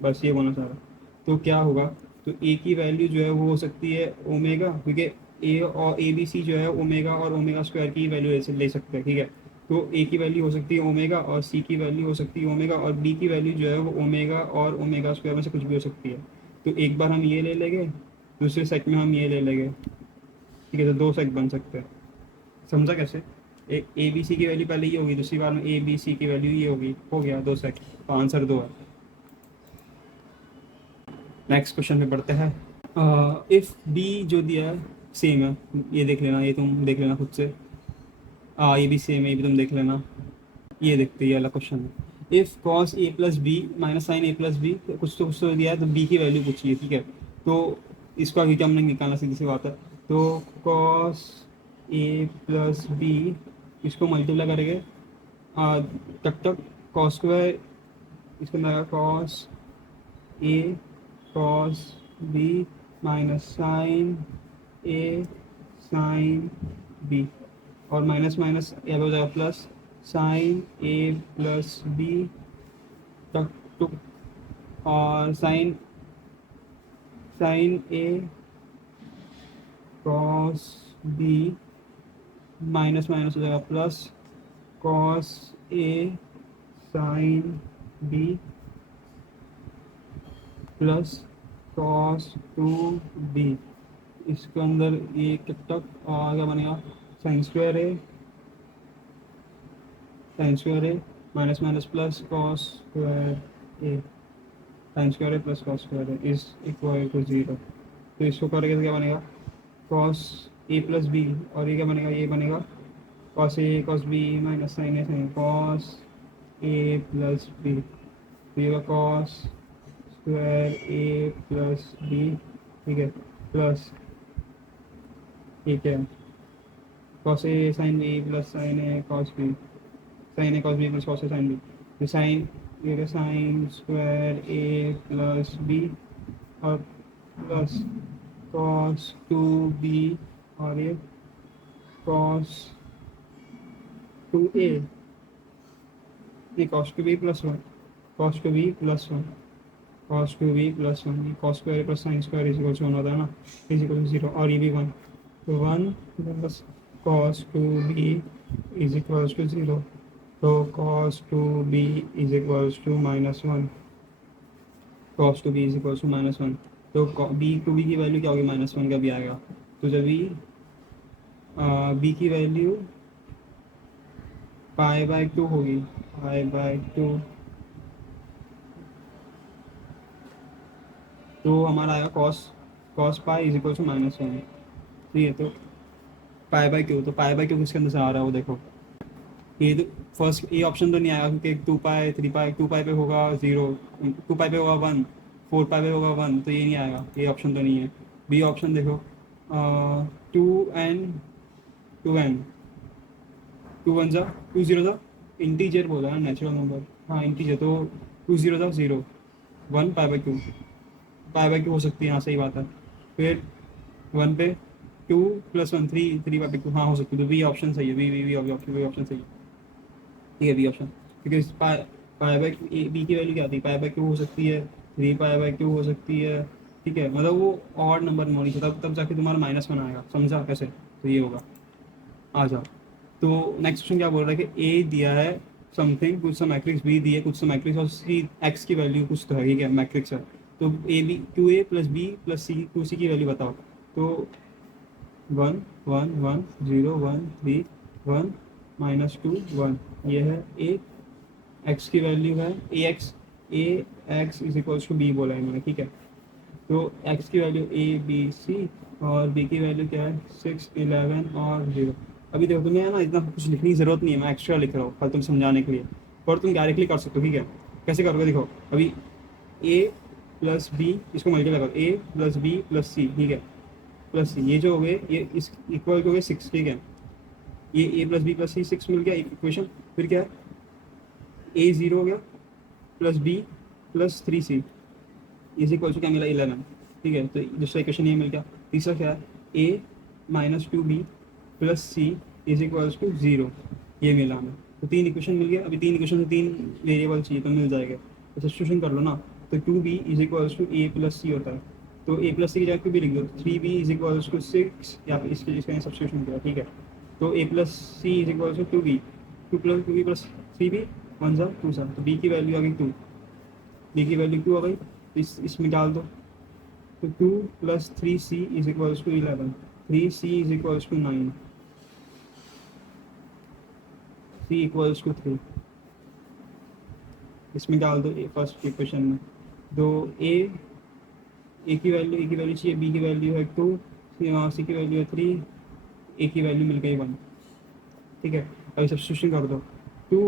बस ये बोलना चाह रहा। तो क्या होगा? तो ए की वैल्यू जो है वो हो सकती है ओमेगा, क्योंकि ए और ए बी सी जो है ओमेगा और ओमेगा स्क्वायर की वैल्यू ले सकते हैं। ठीक है। तो ए की वैल्यू हो सकती है ओमेगा और सी की वैल्यू हो सकती है ओमेगा और बी की वैल्यू जो है वो ओमेगा और ओमेगा स्क्वायर में से कुछ भी हो सकती है। तो एक बार हम ये ले लेंगे, दूसरे सेट में हम ये ले लेंगे। ठीक है, तो दो सेट बन सकते हैं। समझा कैसे? एक ए बी सी की वैल्यू पहले ये होगी, दूसरी बार में ए बी सी की वैल्यू ये होगी, हो गया दो सेट। तो आंसर दो है। नेक्स्ट क्वेश्चन में बढ़ते हैं। इफ़ बी जो दिया है सेम है, ये देख लेना, ये तुम देख लेना खुद से। ये भी सेम है, ये भी तुम देख लेना। ये देखते हैं, ये वाला क्वेश्चन है। If cos A plus B minus sine A plus B, कुछ तो दिया है, तो बी की वैल्यू पूछी है। ठीक है, तो इसका डिटर्मिनेंट निकालना, सीधी सी बात है। तो कॉस ए प्लस बी, इसको मल्टीप्लाई करेंगे तब तक कॉस स्क्वायर, इसके अंदर cos A cos B minus sine A sine B, और माइनस माइनस यहाँ पे हो जाएगा plus sine A plus B टक टुक, और sine sine A cos B minus minus हो जाएगा plus cos A sine B plus cos two B. इसके अंदर ये तक क्या बनेगा? Sine square A, sine square A minus minus plus cos square A, sine square A plus cos square A is equal to zero. तो इसको करेंगे तो क्या बनेगा? कॉस ए प्लस बी, और ये क्या बनेगा? ये बनेगा cos A cos B minus sine A sine cos A plus B. तो ये cos square A plus B, ठीक है, प्लस ठीक है cos A sine B plus sine A cos B, sine A cos B plus cos A sine B, तो साइन ये sine square A plus B और प्लस कॉस टू बी और ये कॉस टू ए, ये cos two B plus one, cos two B plus one, cos two B plus one, cos square plus sine square is equal to one होता है ना, इज इक्वल टू जीरो, और ये भी वन, तो one plus cos two B is equal to zero, तो cos two B is equal to minus one, cos two B is equal to minus one, तो बी टू बी की वैल्यू क्या होगी, माइनस वन का भी आएगा, तो जब बी की वैल्यू पाई बाय टू होगी, पाई बाय टू, तो हमारा आएगा cos pi is equal to minus one, ठीक है। तो पाई बाय क्यू, तो पाई बाय क्यू किसके अंदर से आ रहा है वो देखो, ये तो फर्स्ट ये ऑप्शन तो नहीं आएगा क्योंकि two pi three pi, two pi पे होगा जीरो, टू पाई पे होगा वन, फोर पाई पे होगा वन, तो ये नहीं आएगा, ये ऑप्शन तो नहीं है। बी ऑप्शन देखो, टू एन टू वन जा टू जीरो जा, इंटीजर बोला है नेचुरल नंबर, हाँ इंटीजर, तो टू जीरो जा zero, one pi by Q, pi by Q हो सकती है, हाँ सही बात है। फिर वन पे two plus one, three, three pi by Q, हाँ हो सकती है, तो बी ऑप्शन सही है, बी ऑप्शन सही है, ठीक है बी ऑप्शन, क्योंकि पाई पाई बाई बी की वैल्यू क्या आती है, पाई बाई क्यू हो सकती है, थ्री पाई बाई क्यू हो सकती है, ठीक है, मतलब वो ऑड नंबर में होनी चाहिए, तब जाके तुम्हारा माइनस वन आएगा, समझा कैसे, तो ये होगा। आ जाओ, तो नेक्स्ट क्वेश्चन क्या बोल रहा है कि ए दिया है समथिंग, कुछ सा मैट्रिक्स बी दी है, कुछ सा मैट्रिक्स और सी एक्स की वैल्यू कुछ तो है, ठीक है मैट्रिक्स है, तो A B two A plus B plus C, two C की वैल्यू बताओ, तो one one one zero one three one minus two one, ये है ए, एक्स की वैल्यू है A X is equals to B बोला है मैंने, ठीक है, तो एक्स की वैल्यू ए बी सी और बी की वैल्यू क्या है 6 11 और 0। अभी देखो तुम्हें है ना इतना कुछ लिखने की जरूरत नहीं है, मैं एक्स्ट्रा लिख रहा हूँ कल तुम समझाने के लिए, और तुम डायरेक्टली कर सकते हो, ठीक है। कैसे करोगे देखो, अभी ए प्लस बी, इसको मल्टीप्लाई करो, ए प्लस बी प्लस सी, ठीक है, प्लस सी, ये जो हो गए ये इस इक्वल हो गए 6, ठीक है, ये A plus B plus C 6 मिल गया इक्वेशन, फिर क्या है ए जीरो हो गया plus B plus three C is equal to क्या मिला 11, ठीक है, तो दूसरा इक्वेशन ये मिल गया। तीसरा क्या है A minus two B plus C is equals to zero, ये मिला हमें, तो तीन इक्वेशन मिल गया। अभी तीन इक्वेशन में तीन वेरिएबल चाहिए तो मिल जाएगा, तो सब्स्टिट्यूशन कर लो ना, तो two B is equals to A plus C होता है, तो ए प्लस सी की जगह टू बी लिख दो, three B is equals to six, या फिर इसके सब्स्टिट्यूशन किया, ठीक है, तो A plus C is equals to two B, two B plus three B, one सा टू सा, तो बी की वैल्यू आ गई टू, बी की वैल्यू टू आ गई, इसमें डाल दो, तो two plus three C is equals to 11, three C is equals to 9, C equals to 3, इसमें डाल दो फर्स्ट इक्वेशन में, दो ए की वैल्यू चाहिए, बी की वैल्यू है 2, सी की वैल्यू है 3, ए की वैल्यू मिल गई 1, ठीक है। अभी सब्स्टिट्यूशन कर दो, 2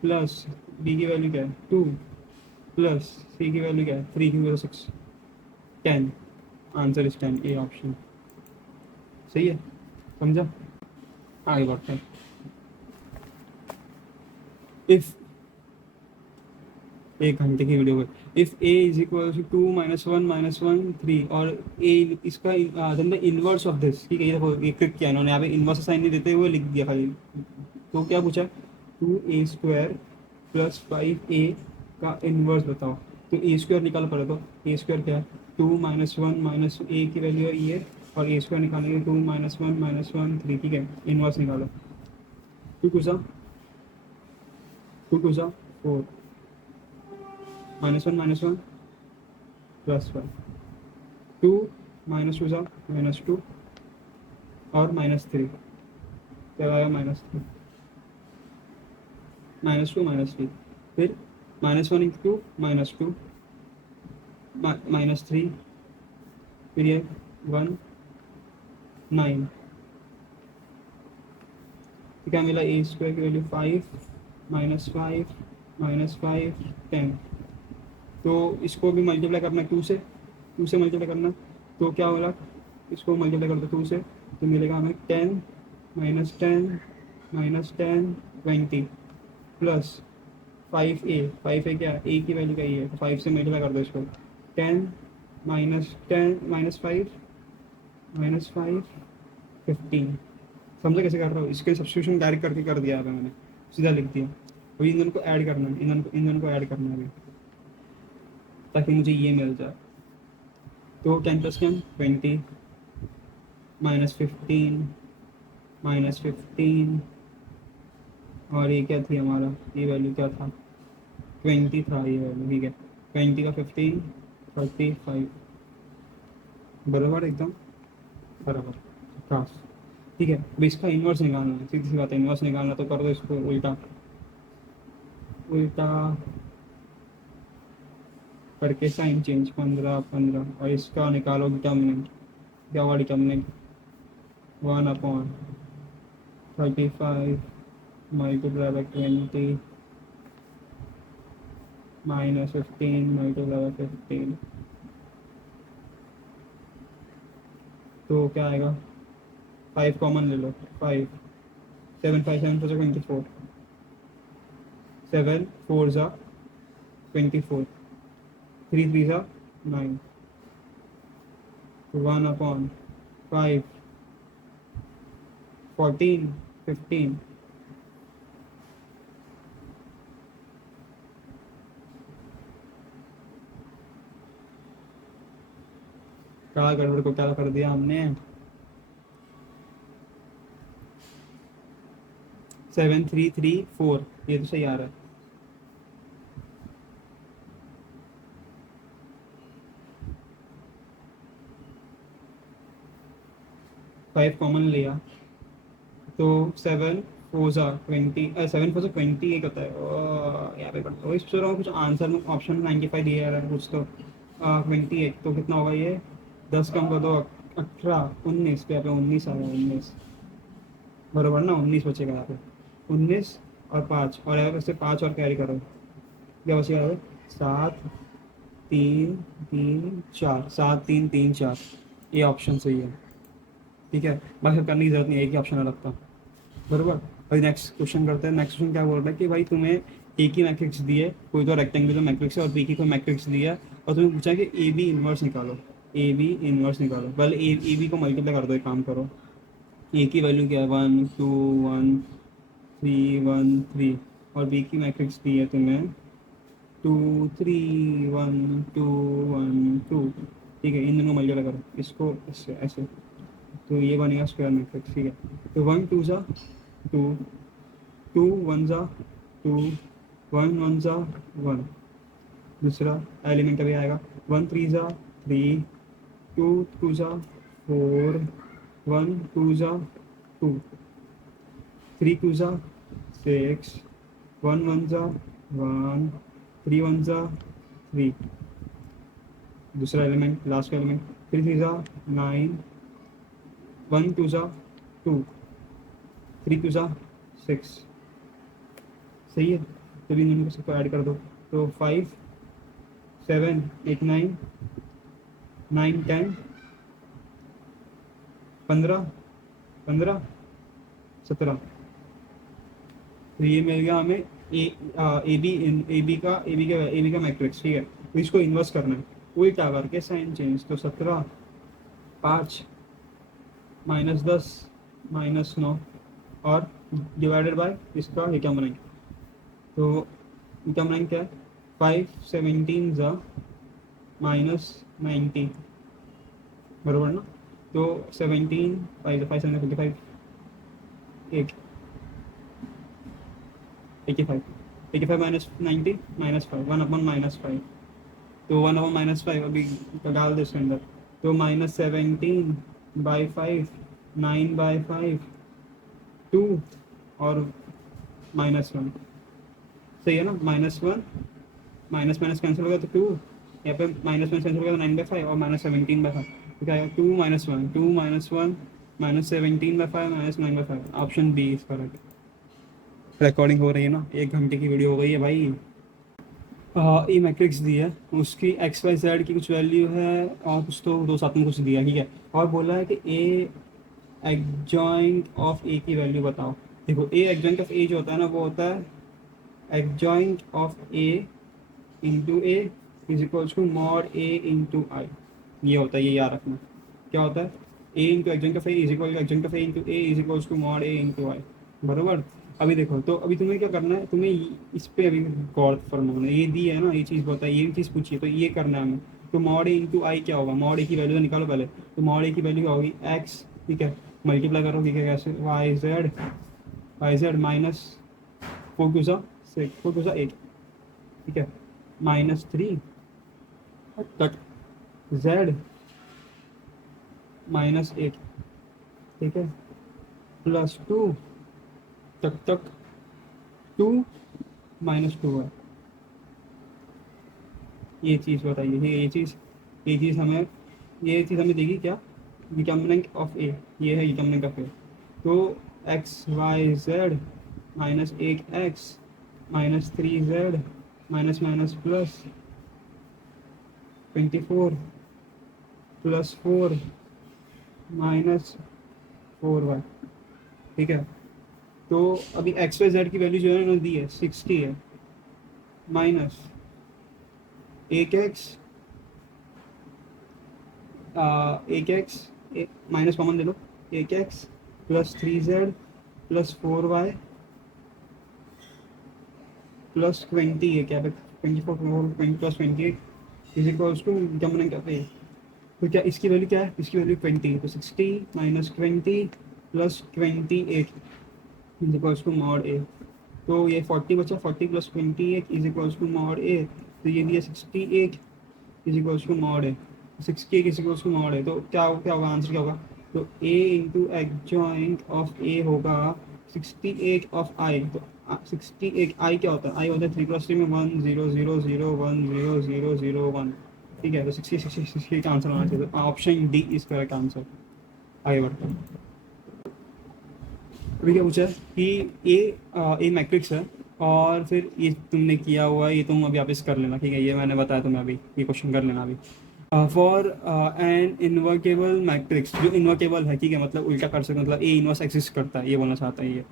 प्लस बी की वैल्यू क्या है 2 प्लस सी की वैल्यू क्या है 3 की value 6, 10, answer is 10, A option सही है, समझा। आगे बढ़ते हैं, इफ एक घंटे की वीडियो में, if A is equal to two minus one three, और ए इसका इनवर्स ऑफ दिस, ठीक है, ये देखो ये क्लिक किया इन्होंने, यहाँ पे इनवर्स साइन नहीं देते हुए लिख दिया खाली, तो क्या पूछा two A square plus five A का इनवर्स बताओ, तो ए स्क्वायर निकाल पड़े, तो ए स्क्वायर क्या है two minus one minus A की वैल्यू है ये, और ए स्क्वायर निकालेंगे टू माइनस वन थ्री, ठीक है, इनवर्स निकालो, टू सा four, minus one plus one, two minus two सा माइनस टू और माइनस थ्री, क्या आएगा माइनस थ्री, फिर minus one into minus two minus three, फिर ये 1 9, तो क्या मिला ए स्क्वायर की वैल्यू 5 -5 10, तो इसको भी मल्टीप्लाई करना टू से मल्टीप्लाई करना, तो क्या होगा इसको मल्टीप्लाई कर दो टू से, तो मिलेगा हमें 10 -10 -10 20, प्लस 5a क्या है, ए की वैल्यू क्या ही है, तो 5 से मल्टीप्लाई कर दो इसको। 10 माइनस 5 15। समझे कैसे कर रहा हूँ, इसके सब्स्टिट्यूशन डायरेक्ट करके कर दिया है मैंने, सीधा लिख दिया। अभी इन दोनों को ऐड करना है, इन दोनों को ऐड करना है अभी, ताकि मुझे ये मिल जाए। तो 10 + 10 20, -15 और ये क्या थी हमारा, ये वैल्यू क्या था, 20 था ये वैल्यू, ठीक है। 20 का 15 35, बराबर एकदम बराबर, खास। ठीक है, अब इसका इन्वर्स निकालना है, सीधी सी बात है, इन्वर्स निकालना तो कर दो इसको उल्टा उल्टा करके साइन चेंज, 15 और इसका निकालो डिटर्मिनेंट, क्या हुआ determinant, 1/35 multiply by 20 -15 multiply by 15, तो क्या आएगा, 5 कॉमन ले लो, 5 7 5 7 4 24, 7 4 जा 24, 3 3 जा 9, 1/5 14 15, क्या गड़बड़ को क्या कर दिया हमने, 7 3 3 4, ये तो सही आ रहा है। 5 कॉमन लिया, तो 7 4 जा 20, 7 4 जा 20 एक होता है, यहाँ पे करता हूँ, इस सोच रहा हूँ कुछ आंसर में ऑप्शन में 95 दिया रहा है कुछ तो, 28, तो कितना होगा ये, 10 कम कर दो, 18 19, पे यहाँ पे 19 आ गया, 19 बराबर ना, 19 बचेगा यहाँ पे, 19 और 5, और यहाँ पे से 5 और कैरी करो, क्या बचेगा यहाँ पे, 7 3 3 4, 7 3 3 4, ये ऑप्शन सही है। ठीक है, बाकी करने की जरूरत नहीं है, एक ही ऑप्शन अलग था, बरोबर। भाई नेक्स्ट क्वेश्चन करते हैं। नेक्स्ट क्वेश्चन क्या बोल रहा है कि भाई तुम्हें ए की मैट्रिक्स दी है, कोई तो रेक्टेंगुलर मैट्रिक्स है, और बी की कोई मैट्रिक्स दी है, और तुम्हें पूछा है कि ए बी इनवर्स निकालो, ए बी इनवर्स निकालो। पहले ए बी को मल्टीप्लाई कर दो, एक काम करो, ए की वैल्यू क्या है, 1 2 1 3 1 3, और बी की मैट्रिक्स दी है तुम्हें 2 3 1 2 1 2। ठीक है, इन दोनों को मल्टीप्लाई करो, इसको इससे ऐसे, तो ये बनेगा स्क्वायर मैट्रिक्स। ठीक है, तो 1 2 जा 2, 2 1 जा 2, 1 1 जा 1, दूसरा एलिमेंट अभी आएगा, 1 3 जा 3, 2 2 जा 4, 1 2 जा 2, 3 2 जा 6, 1 1 जा 1, 3 1 जा 3, दूसरा एलिमेंट लास्ट का एलिमेंट, 3 3 जा 9, 1 2 जा 2, 3 2 जा 6, सही है। तो इन दोनों को सबको ऐड कर दो, तो 5 7 8 9 9 10 15 15 17, तो ये मिल गया हमें ए बी का मैट्रिक्स। ठीक है, तो इसको इन्वर्स करना है, उल्टा करके साइन चेंज, तो 17 5 -10 -9 और डिवाइडेड बाय इसका डिटर्मिनेंट, तो डिटर्मिनेंट क्या है, 5 17 जा -90, बराबर ना, तो 17 5 5 7 55 8 85 85 -90 -5 1/-5, तो 1/-5 अभी डाल दो इसके अंदर, तो -17/5 9/5 2 और -1, सही है ना, -1 माइनस माइनस कैंसिल हो गया तो 2, यहाँ पे माइनस माइनस कैंसिल हो गया तो 9/5 और -17/5, तो क्या आएगा 2 -1 2 -1 -17/5 -9/5, option B is correct. Recording हो रही है ना, 1 घंटे की वीडियो हो गई है भाई। ए मैट्रिक्स दी है, उसकी एक्स वाई जेड की कुछ वैल्यू है, और कुछ तो दो साथ में कुछ दिया, ठीक है, और बोला है कि ए एडजॉइंट ऑफ ए की वैल्यू बताओ। देखो, ए एडजॉइंट ऑफ ए जो होता है ना, वो होता है adjoint of A into A is equals to mod A into I. ये होता है, ये याद रखना। क्या होता है? A into adjoint of A is equal to adjoint of A into A is equals to mod A into I. बराबर। अभी देखो, तो अभी तुम्हें क्या करना है, तुम्हें इस पे अभी गौर फरमाना है। ये दी है ना, ये चीज़ बताए, ये चीज़ पूछी है, तो ये करना है हमें। तो मॉड ए इंटू आई क्या होगा? मॉड ए की वैल्यू निकालो पहले। तो मॉड ए की वैल्यू क्या होगी? एक्स, ठीक है, मल्टीप्लाई करो, ठीक है, कैसे? Y z minus four two सा सिक्स, फोर टू सा एट, ठीक है, माइनस थ्री तक जेड माइनस एट, ठीक है, प्लस टू तक टू माइनस टू है। ये चीज़ बताइए, ये चीज़ हमें देगी क्या? डिटर्मिनेंट ऑफ ए, ये है डिटर्मिनेंट ऑफ ए। तो एक्स वाई जेड माइनस एक x minus three z minus minus plus 24 plus four minus four y, ठीक है। तो अभी एक्स वाई जेड की वैल्यू जो है ना दी है 60 है, माइनस एक एक्स माइनस कॉमन ले लो, एक X plus three Z plus four Y plus 20 है क्या? 24 plus 28 is equals to determinant of A. तो क्या इसकी वैल्यू क्या है? इसकी वैल्यू 20, तो 60 minus 20 plus 28 is equals to mod A. तो ये 40 बचा, 40 plus 28 is equals to mod A. तो ये दिया 68 is equals to mod A, 68 is equals to mod A. तो क्या होगा आंसर? क्या होगा? तो A into adjoint of A होगा 68 ऑफ आई। तो 68 आई क्या होता है? आई होता है 3 प्लस 3 में 1 0 0 0 1 0 0 0 1, ठीक है। तो 60 का आंसर आना चाहिए। तो option D is correct answer. आगे बढ़ते हैं। अभी क्या पूछा है कि ए मैट्रिक्स है, और फिर ये तुमने किया हुआ है, ये तुम अभी वापस कर लेना, ठीक है। ये मैंने बताया तुम्हें, अभी ये क्वेश्चन कर लेना अभी। फॉर एन इन्वर्टेबल मैट्रिक्स, जो इन्वर्टेबल है, ठीक है, मतलब उल्टा कर सकते, मतलब ए इनवर्स एग्जिस्ट करता है, ये बोलना चाहता है ये।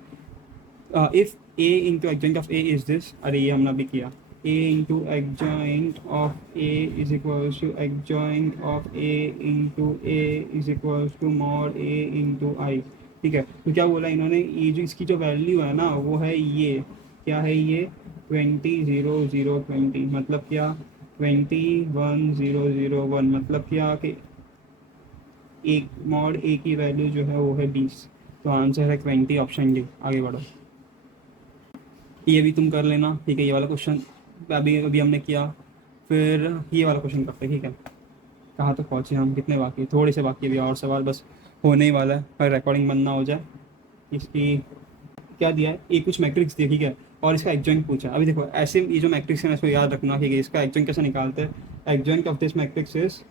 If A into adjoint of A is this, अरे ये हमने अभी किया। A into adjoint of A is equals to adjoint of A into A is equals to mod A into I, ठीक है। तो क्या बोला इन्होंने? ये जो इसकी जो वैल्यू है ना, वो है ये, क्या है ये? 20 0 0 20, मतलब क्या? 21 0 0 1, मतलब क्या कि एक मॉड ए की वैल्यू जो है वो है 20। तो आंसर है 20, ऑप्शन डी। आगे बढ़ो। ये भी तुम कर लेना, ठीक है, ये वाला क्वेश्चन अभी अभी हमने किया। फिर ये वाला क्वेश्चन करते हैं, ठीक है। कहाँ तक पहुँचे हम? कितने बाकी? थोड़े से बाकी, अभी और सवाल बस होने ही वाला है, और रिकॉर्डिंग बनना हो जाए इसकी। क्या दिया है? ये कुछ मैट्रिक्स दिया, ठीक है, और इसका एडजॉइंट पूछा। अभी देखो, ऐसे ये जो मैट्रिक्स है इसको याद रखना, ठीक है। इसका एडजॉइंट कैसे निकालते हैं? Adjoint of this matrix is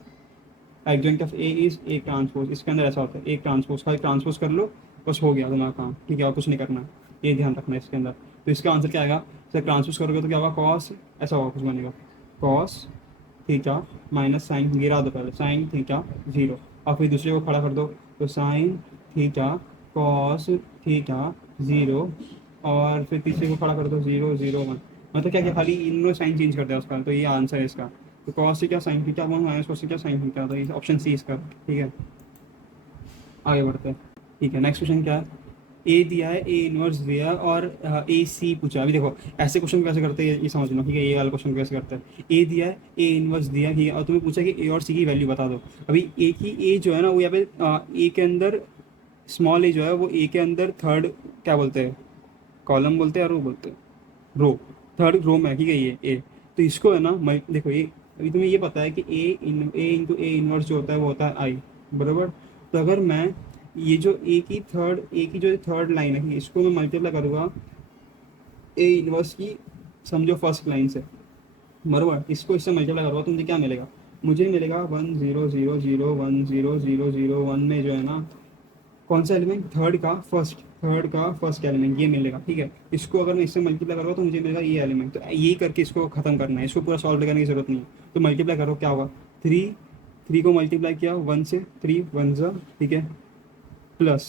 adjoint of A is A transpose. इसके अंदर ऐसा होता है, एक ट्रांसपोज का ट्रांसपोज कर लो, बस हो गया तुम्हारा काम, ठीक है, और कुछ नहीं करना है। ये ध्यान रखना है इसके अंदर। तो इसका आंसर क्या आएगा? जब ट्रांसपोज करोगे तो क्या होगा? कॉस, ऐसा होगा कुछ बनेगा, कॉस थीटा माइनस साइन, गिरा दो पहले, साइन थीटा 0, और फिर दूसरे को खड़ा कर दो, तो साइन थीटा कॉस थीटा 0, और फिर तीसरे को खड़ा कर दो 0 0 1। मतलब क्या क्या, खाली इनमें साइन चेंज कर दिया उसका। तो ये आंसर है इसका। तो cos theta sine theta 1 minus cos theta sine theta, तो ये ऑप्शन सी इसका, ठीक है। आगे बढ़ते हैं, ठीक है। नेक्स्ट क्वेश्चन क्या है? ए दिया है, ए इनवर्स दिया है, और ए सी पूछा। अभी देखो, ऐसे क्वेश्चन कैसे करते हैं ये समझ लो, ठीक है। ये वाला क्वेश्चन कैसे करते हैं? ए दिया है, ए इनवर्स दिया है, ठीक है, और तुम्हें पूछा कि ए और सी की वैल्यू बता दो। अभी ए की, ए जो है ना वो यहाँ पे ए के अंदर स्मॉल ए जो है वो ए के अंदर थर्ड, क्या बोलते हैं, कॉलम बोलते हैं, और रो बोलते हैं, रो, थर्ड रो में, ठीक है, ये ए। तो इसको है ना, मैं देखो ये, अभी तुम्हें ये पता है कि ए इंटू ए इनवर्स जो होता है वो होता है आई, बराबर। तो अगर मैं ये जो ए की जो थर्ड लाइन है, इसको मैं मल्टीप्लाई करूँगा ए इनवर्स की, समझो फर्स्ट लाइन से, बराबर। इसको इससे मल्टीप्लाई करूँगा तो मुझे क्या मिलेगा? मुझे मिलेगा 1 0 0 0 1 0 0 0 1 में जो है ना, कौन सा एलिमेंट? थर्ड का फर्स्ट एलिमेंट, ये मिलेगा, ठीक है। इसको अगर मैं इससे मल्टीप्लाई करूँगा तो मुझे मिलेगा ये एलिमेंट। तो यही करके इसको खत्म करना है, इसको पूरा सॉल्व करने की जरूरत नहीं है। तो मल्टीप्लाई करो, क्या होगा? 3 को मल्टीप्लाई किया 1 से, 3 1 ज़ा, ठीक है, प्लस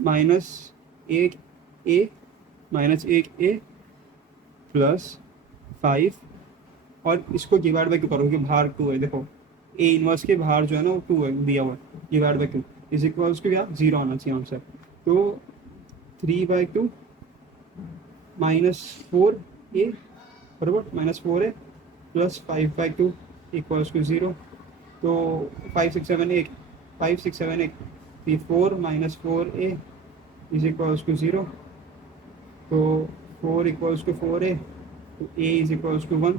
माइनस एक ए, माइनस एक ए प्लस 5 और इसको डिवाइड बाई 2 करो क्योंकि बाहर 2 है। देखो ए इनवर्स के बाहर जो है ना वो 2 है दिया हुआ है, divide by 2 is equals to क्या 0 आना चाहिए आंसर। तो 3/2 -4a बराबर -4a प्लस 5/2 इक्वल्स टू 0। तो 5 6 7 8 5 6 7 8 4 -4a इज इक्वल्स टू 0। तो 4 इक्वल्स टू 4a, तो a is equals to 1।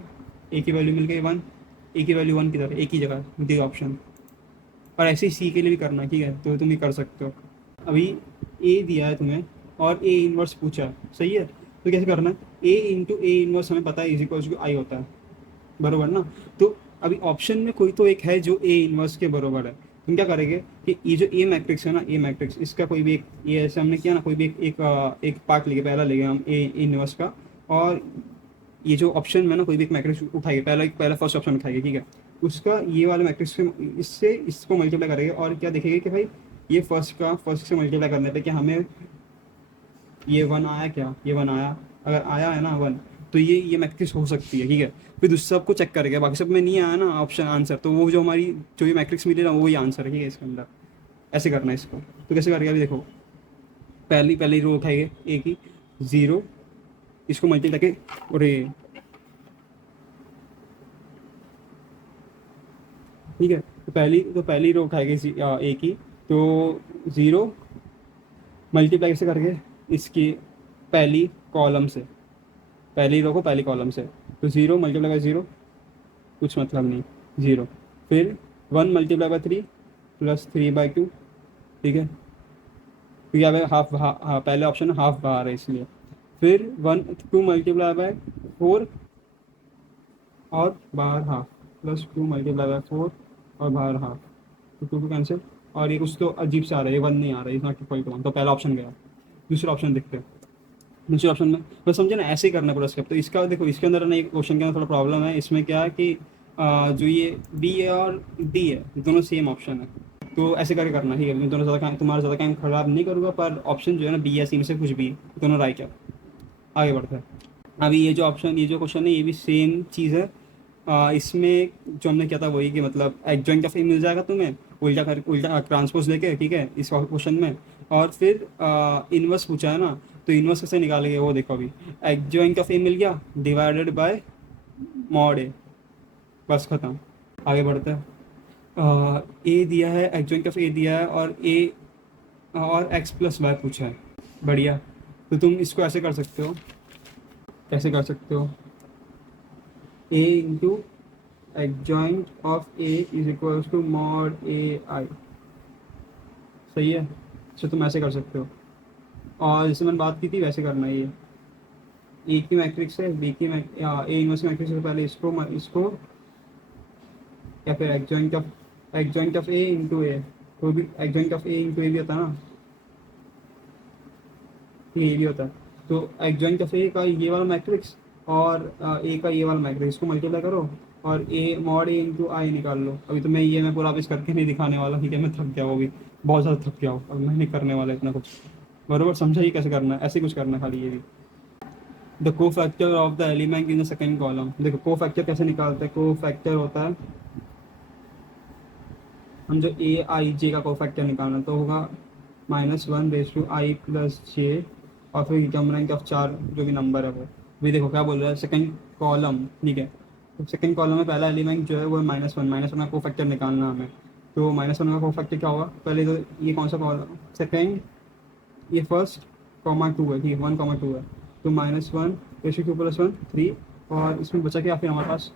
a की वैल्यू मिल गई 1, a की वैल्यू 1 की तरह एक ही जगह दी ऑप्शन। और ऐसे ही c के लिए भी करना, ठीक है, तो तुम भी कर सकते हो। अभी a दिया है तुम्हें और a इनवर्स पूछा है, सही है, तो कैसे करना है, a इंटू ए इनवर्स हमें पता है इज इक्वल्स टू आई होता है, बरोबर ना। तो अभी ऑप्शन में कोई तो एक है जो ए इनवर्स के बरोबर है। तुम क्या करेंगे कि ये जो ए मैट्रिक्स है ना, ए मैट्रिक्स इसका कोई भी एक, ये ऐसे हमने किया ना, कोई भी एक पार्ट लेंगे, पहला लेंगे हम ए इनवर्स का, और ये जो ऑप्शन में ना कोई भी एक मैट्रिक्स उठाएंगे, पहला फर्स्ट ऑप्शन उठाएंगे, ठीक है, उसका ये वाला मैट्रिक्स इससे इसको मल्टीप्लाई करेंगे और क्या देखेंगे कि भाई ये फर्स्ट से मल्टीप्लाई करने पे क्या हमें ये 1 आया, क्या ये 1 आया, अगर आया है ना 1, तो ये मैट्रिक्स हो सकती है, ठीक है। फिर दूसरे सबको चेक करेंगे, बाकी सब में नहीं आया ना ऑप्शन आंसर, तो वो जो हमारी जो ये मैट्रिक्स मिले ना वही आंसर है, ठीक है, इसके अंदर। ऐसे करना है इसको। तो कैसे करेंगे अभी देखो, पहली रो उठाएंगे ए की 0, इसको मल्टीप्लाई करके, और ठीक है, तो पहली रो उठाएंगे ए की, तो 0 मल्टीप्लाई कैसे करेंगे इसकी पहली कॉलम से, पहली रो को पहली कॉलम से, तो 0 मल्टीप्लाई बाई 0 कुछ मतलब नहीं 0। फिर 1 मल्टीप्लाई बाई 3 प्लस 3/2, ठीक है, क्योंकि अब हाफ पहले ऑप्शन में हाफ बाहर है इसलिए। फिर 2 मल्टीप्लाई बाय 4 और बाहर हाफ, प्लस 2 मल्टीप्लाई बाय 4 और बाहर हाफ, तो 2 कैंसिल। और ये कुछ तो अजीब से आ रहा है, ये 1 नहीं आ रहा है, इज नॉट इक्वल टू 1, तो पहला ऑप्शन गया। दूसरा ऑप्शन देखते हैं, दूसरे ऑप्शन में बस समझे ना, ऐसे ही करना पूरा स्टेप। तो इसका देखो, इसके अंदर ना एक क्वेश्चन के अंदर थोड़ा प्रॉब्लम है, इसमें क्या है कि जो ये बी है और डी है दोनों सेम ऑप्शन है, तो ऐसे करके करना, ठीक है। मैं दोनों ज़्यादा तुम्हारा ज़्यादा टाइम खराब नहीं करूँगा, पर ऑप्शन जो है ना बी या सी में से कुछ भी, दोनों राइट है। आगे बढ़ते हैं। अभी ये जो क्वेश्चन है ये भी सेम चीज़ है। इसमें जो हमने किया था वही, कि मतलब एडजॉइंट ऑफ ए मिल जाएगा तुम्हें, उल्टा ट्रांसपोज लेके, ठीक है, इस क्वेश्चन में। और फिर इनवर्स पूछा है ना, तो इनवर्स कैसे निकालेंगे वो देखो। अभी एडजॉइंट ऑफ ए मिल गया डिवाइडेड बाय मॉड ए, बस खत्म। आगे बढ़ते हैं। ए दिया है, एडजॉइंट ऑफ ए दिया है, और ए और एक्स प्लस वाई पूछा है, बढ़िया। तो तुम इसको ऐसे कर सकते हो, कैसे कर सकते हो, A into adjoint of A is equals to mod A I, सही है। तो तुम ऐसे कर सकते हो, और जैसे मैंने बात की थी वैसे करना है। ये ए की मैट्रिक्स है, बी की ए इनवर्स मैट्रिक्स से पहले इसको या फिर एडजॉइंट ऑफ ए इंटू ए, तो भी एडजॉइंट ऑफ ए इंटू ए भी होता है ना, ये भी होता है। तो एडजॉइंट ऑफ ए का ये वाला मैट्रिक्स और ए का ये वाला मैट्रिक्स, इसको मल्टीप्लाई करो और ए मॉड ए इंटू आई निकाल लो। अभी तो मैं पूरा वापस करके नहीं दिखाने वाला, ठीक है, मैं थक गया, वो भी बहुत ज़्यादा थक गया हूँ, अब मैं नहीं करने वाला इतना कुछ, बरोबर समझा ही कैसे करना है, ऐसे कुछ करना है खाली। ये भी द को factor of the element in the second column. देखो को फैक्टर कैसे निकालते हैं, को फैक्टर होता है, हम जो ए आई जे का को फैक्टर निकालना तो होगा -1/i+j, और फिर डिटर्मिनेंट ऑफ 4 जो भी नंबर है वो भी। देखो क्या बोल रहा है, सेकंड कॉलम, ठीक है, तो सेकंड कॉलम में पहला एलिमेंट जो है वो है -1 का को फैक्टर निकालना हमें। तो -1 का को फैक्टर क्या होगा, पहले तो ये कौन सा कॉलम, सेकेंड, ये फर्स्ट कॉमा 2 है, ठीक है, 1,2 है, तो -1/2 + 1 3, और इसमें बचा क्या फिर हमारे पास,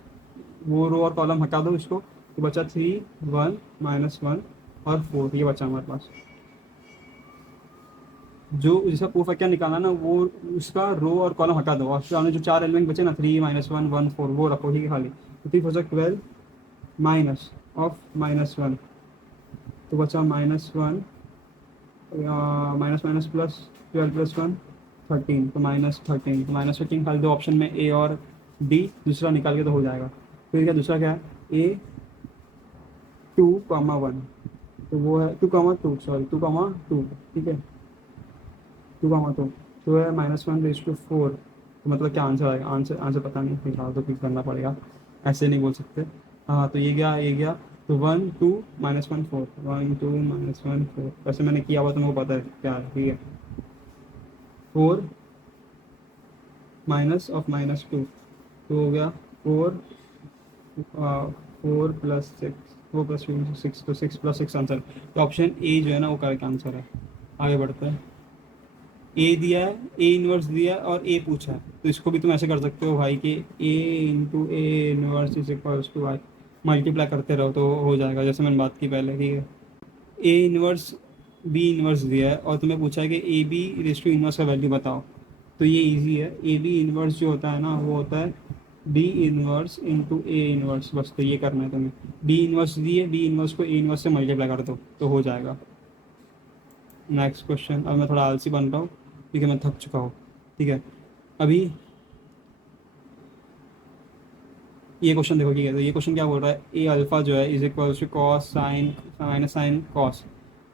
वो रो और कॉलम हटा दो इसको, तो बचा 3 1 -1 और 4, ये बचा हमारे पास। जो जिसका प्रूफ है क्या निकालना ना, वो उसका रो और कॉलम हटा दो, और सामने जो 4 एलिमेंट बचे ना 3 -1 1 4 वो रखो, ठीक है, खाली। तो 3 4 12 माइनस ऑफ -1, तो बचा -1 माइनस माइनस प्लस 12 + 1 13, तो -13, तो -13 खाली दो ऑप्शन में ए और डी, दूसरा निकाल के तो हो जाएगा। फिर क्या दूसरा क्या है, ए 2,1, तो वो है 2,2, सॉरी 2,2, ठीक है, 2,2, तो है -1/4, तो मतलब क्या आंसर आएगा? आंसर आंसर पता नहीं, फिलहाल तो कुछ करना पड़ेगा, ऐसे नहीं बोल सकते। हाँ तो ये गया तो 1 2 -1 4, 1 2 -1 4, वैसे मैंने किया हुआ तो मेरे को पता है क्या है, ठीक है। 4 माइनस ऑफ -2, तो हो गया 4, 4 प्लस 6, 4 + 6, तो 6 + 6 आंसर। तो ऑप्शन ए जो है ना वो करेक्ट आंसर है। आगे बढ़ते हैं। ए दिया है, ए इनवर्स दिया है और ए पूछा है, तो इसको भी तुम ऐसे कर सकते हो भाई कि A into A inverse is equals to Y, multiply करते रहो तो हो जाएगा, जैसे मैंने बात की पहले, ठीक है। ए इनवर्स बी इनवर्स दिया है और तुम्हें पूछा है कि A B raise to inverse का वैल्यू बताओ, तो ये इजी है। ए बी इनवर्स जो होता है ना वो होता है B inverse into A inverse, बस तो ये करना है तुम्हें। बी इनवर्स दिए, बी इनवर्स को ए इनवर्स से मल्टीप्लाई कर दो तो हो जाएगा। Next question. अब मैं थोड़ा आलसी बन रहा हूँ क्योंकि मैं थक चुका हूँ, ठीक है। अभी ये क्वेश्चन देखो, ठीक है। तो ये क्वेश्चन क्या बोल रहा है, ए अल्फा जो है is equal to cos sine minus sine cos.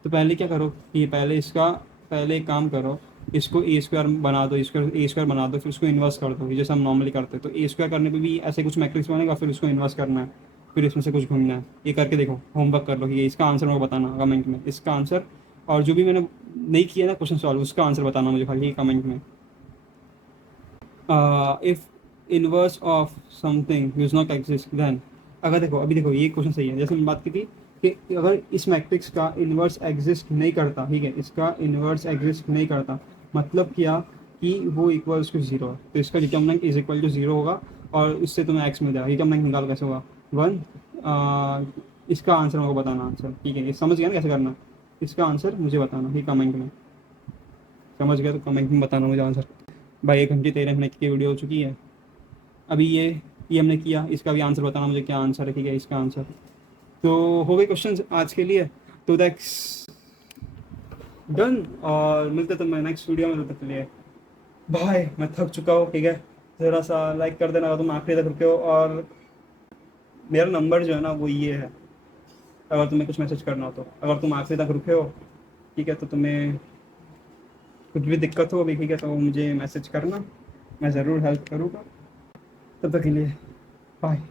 तो पहले क्या करो कि पहले एक काम करो, इसको ए स्क्वायर बना दो, ए स्क्वायर बना दो, फिर उसको इन्वर्स कर दो जैसे हम नॉर्मली करते हैं। तो ए स्क्वायर करने पे भी ऐसे कुछ मैट्रिक्स बनेगा, फिर उसको इन्वर्स करना है, फिर इसमें से कुछ ढूंढना है। ये करके देखो, होमवर्क कर लो कि इसका आंसर मेरे को बताना कमेंट में, इसका आंसर। और जो भी मैंने नहीं किया ना क्वेश्चन सॉल्व, उसका आंसर बताना मुझे खाली कमेंट में। If inverse of something does not exist then, अगर देखो अभी देखो ये क्वेश्चन सही है, जैसे मैंने बात की थी कि अगर इस मैट्रिक्स का इनवर्स एग्जिस्ट नहीं करता, ठीक है, इसका इनवर्स एग्जिस्ट नहीं करता, मतलब क्या कि वो इक्वल्स टू जीरो है, तो इसका determinant is equal to zero होगा और इससे तुम्हें एक्स मिल जाएगा। डिटर्मिनेंट निकाल कैसे होगा? 1। इसका आंसर मेरे को बताना आंसर, ठीक है, ये समझ गया ना कैसे करना? इसका आंसर मुझे बताना ये कमेंट में, समझ गया तो कमेंट में बताना मुझे आंसर। भाई 1 घंटे 13 मिनट की वीडियो हो चुकी है। अभी ये हमने किया, इसका भी आंसर बताना मुझे क्या आंसर है, ठीक है, इसका आंसर। तो हो गए क्वेश्चंस आज के लिए, तो दैट्स डन। और मिलते तो मैं नेक्स्ट वीडियो में, मिलते चलिए बाय। मैं थक चुका हूँ, ठीक है। ज़रा सा लाइक कर देना अगर तुम आखिरी तक रुके हो, और मेरा नंबर जो है ना वो ये है, अगर तुम्हें कुछ मैसेज करना हो तो, अगर तुम आखिरी तक रुके हो, ठीक है, तो तुम्हें कुछ भी दिक्कत हो अभी, ठीक है, तो मुझे मैसेज करना, मैं ज़रूर हेल्प करूँगा। तब तक के लिए बाय।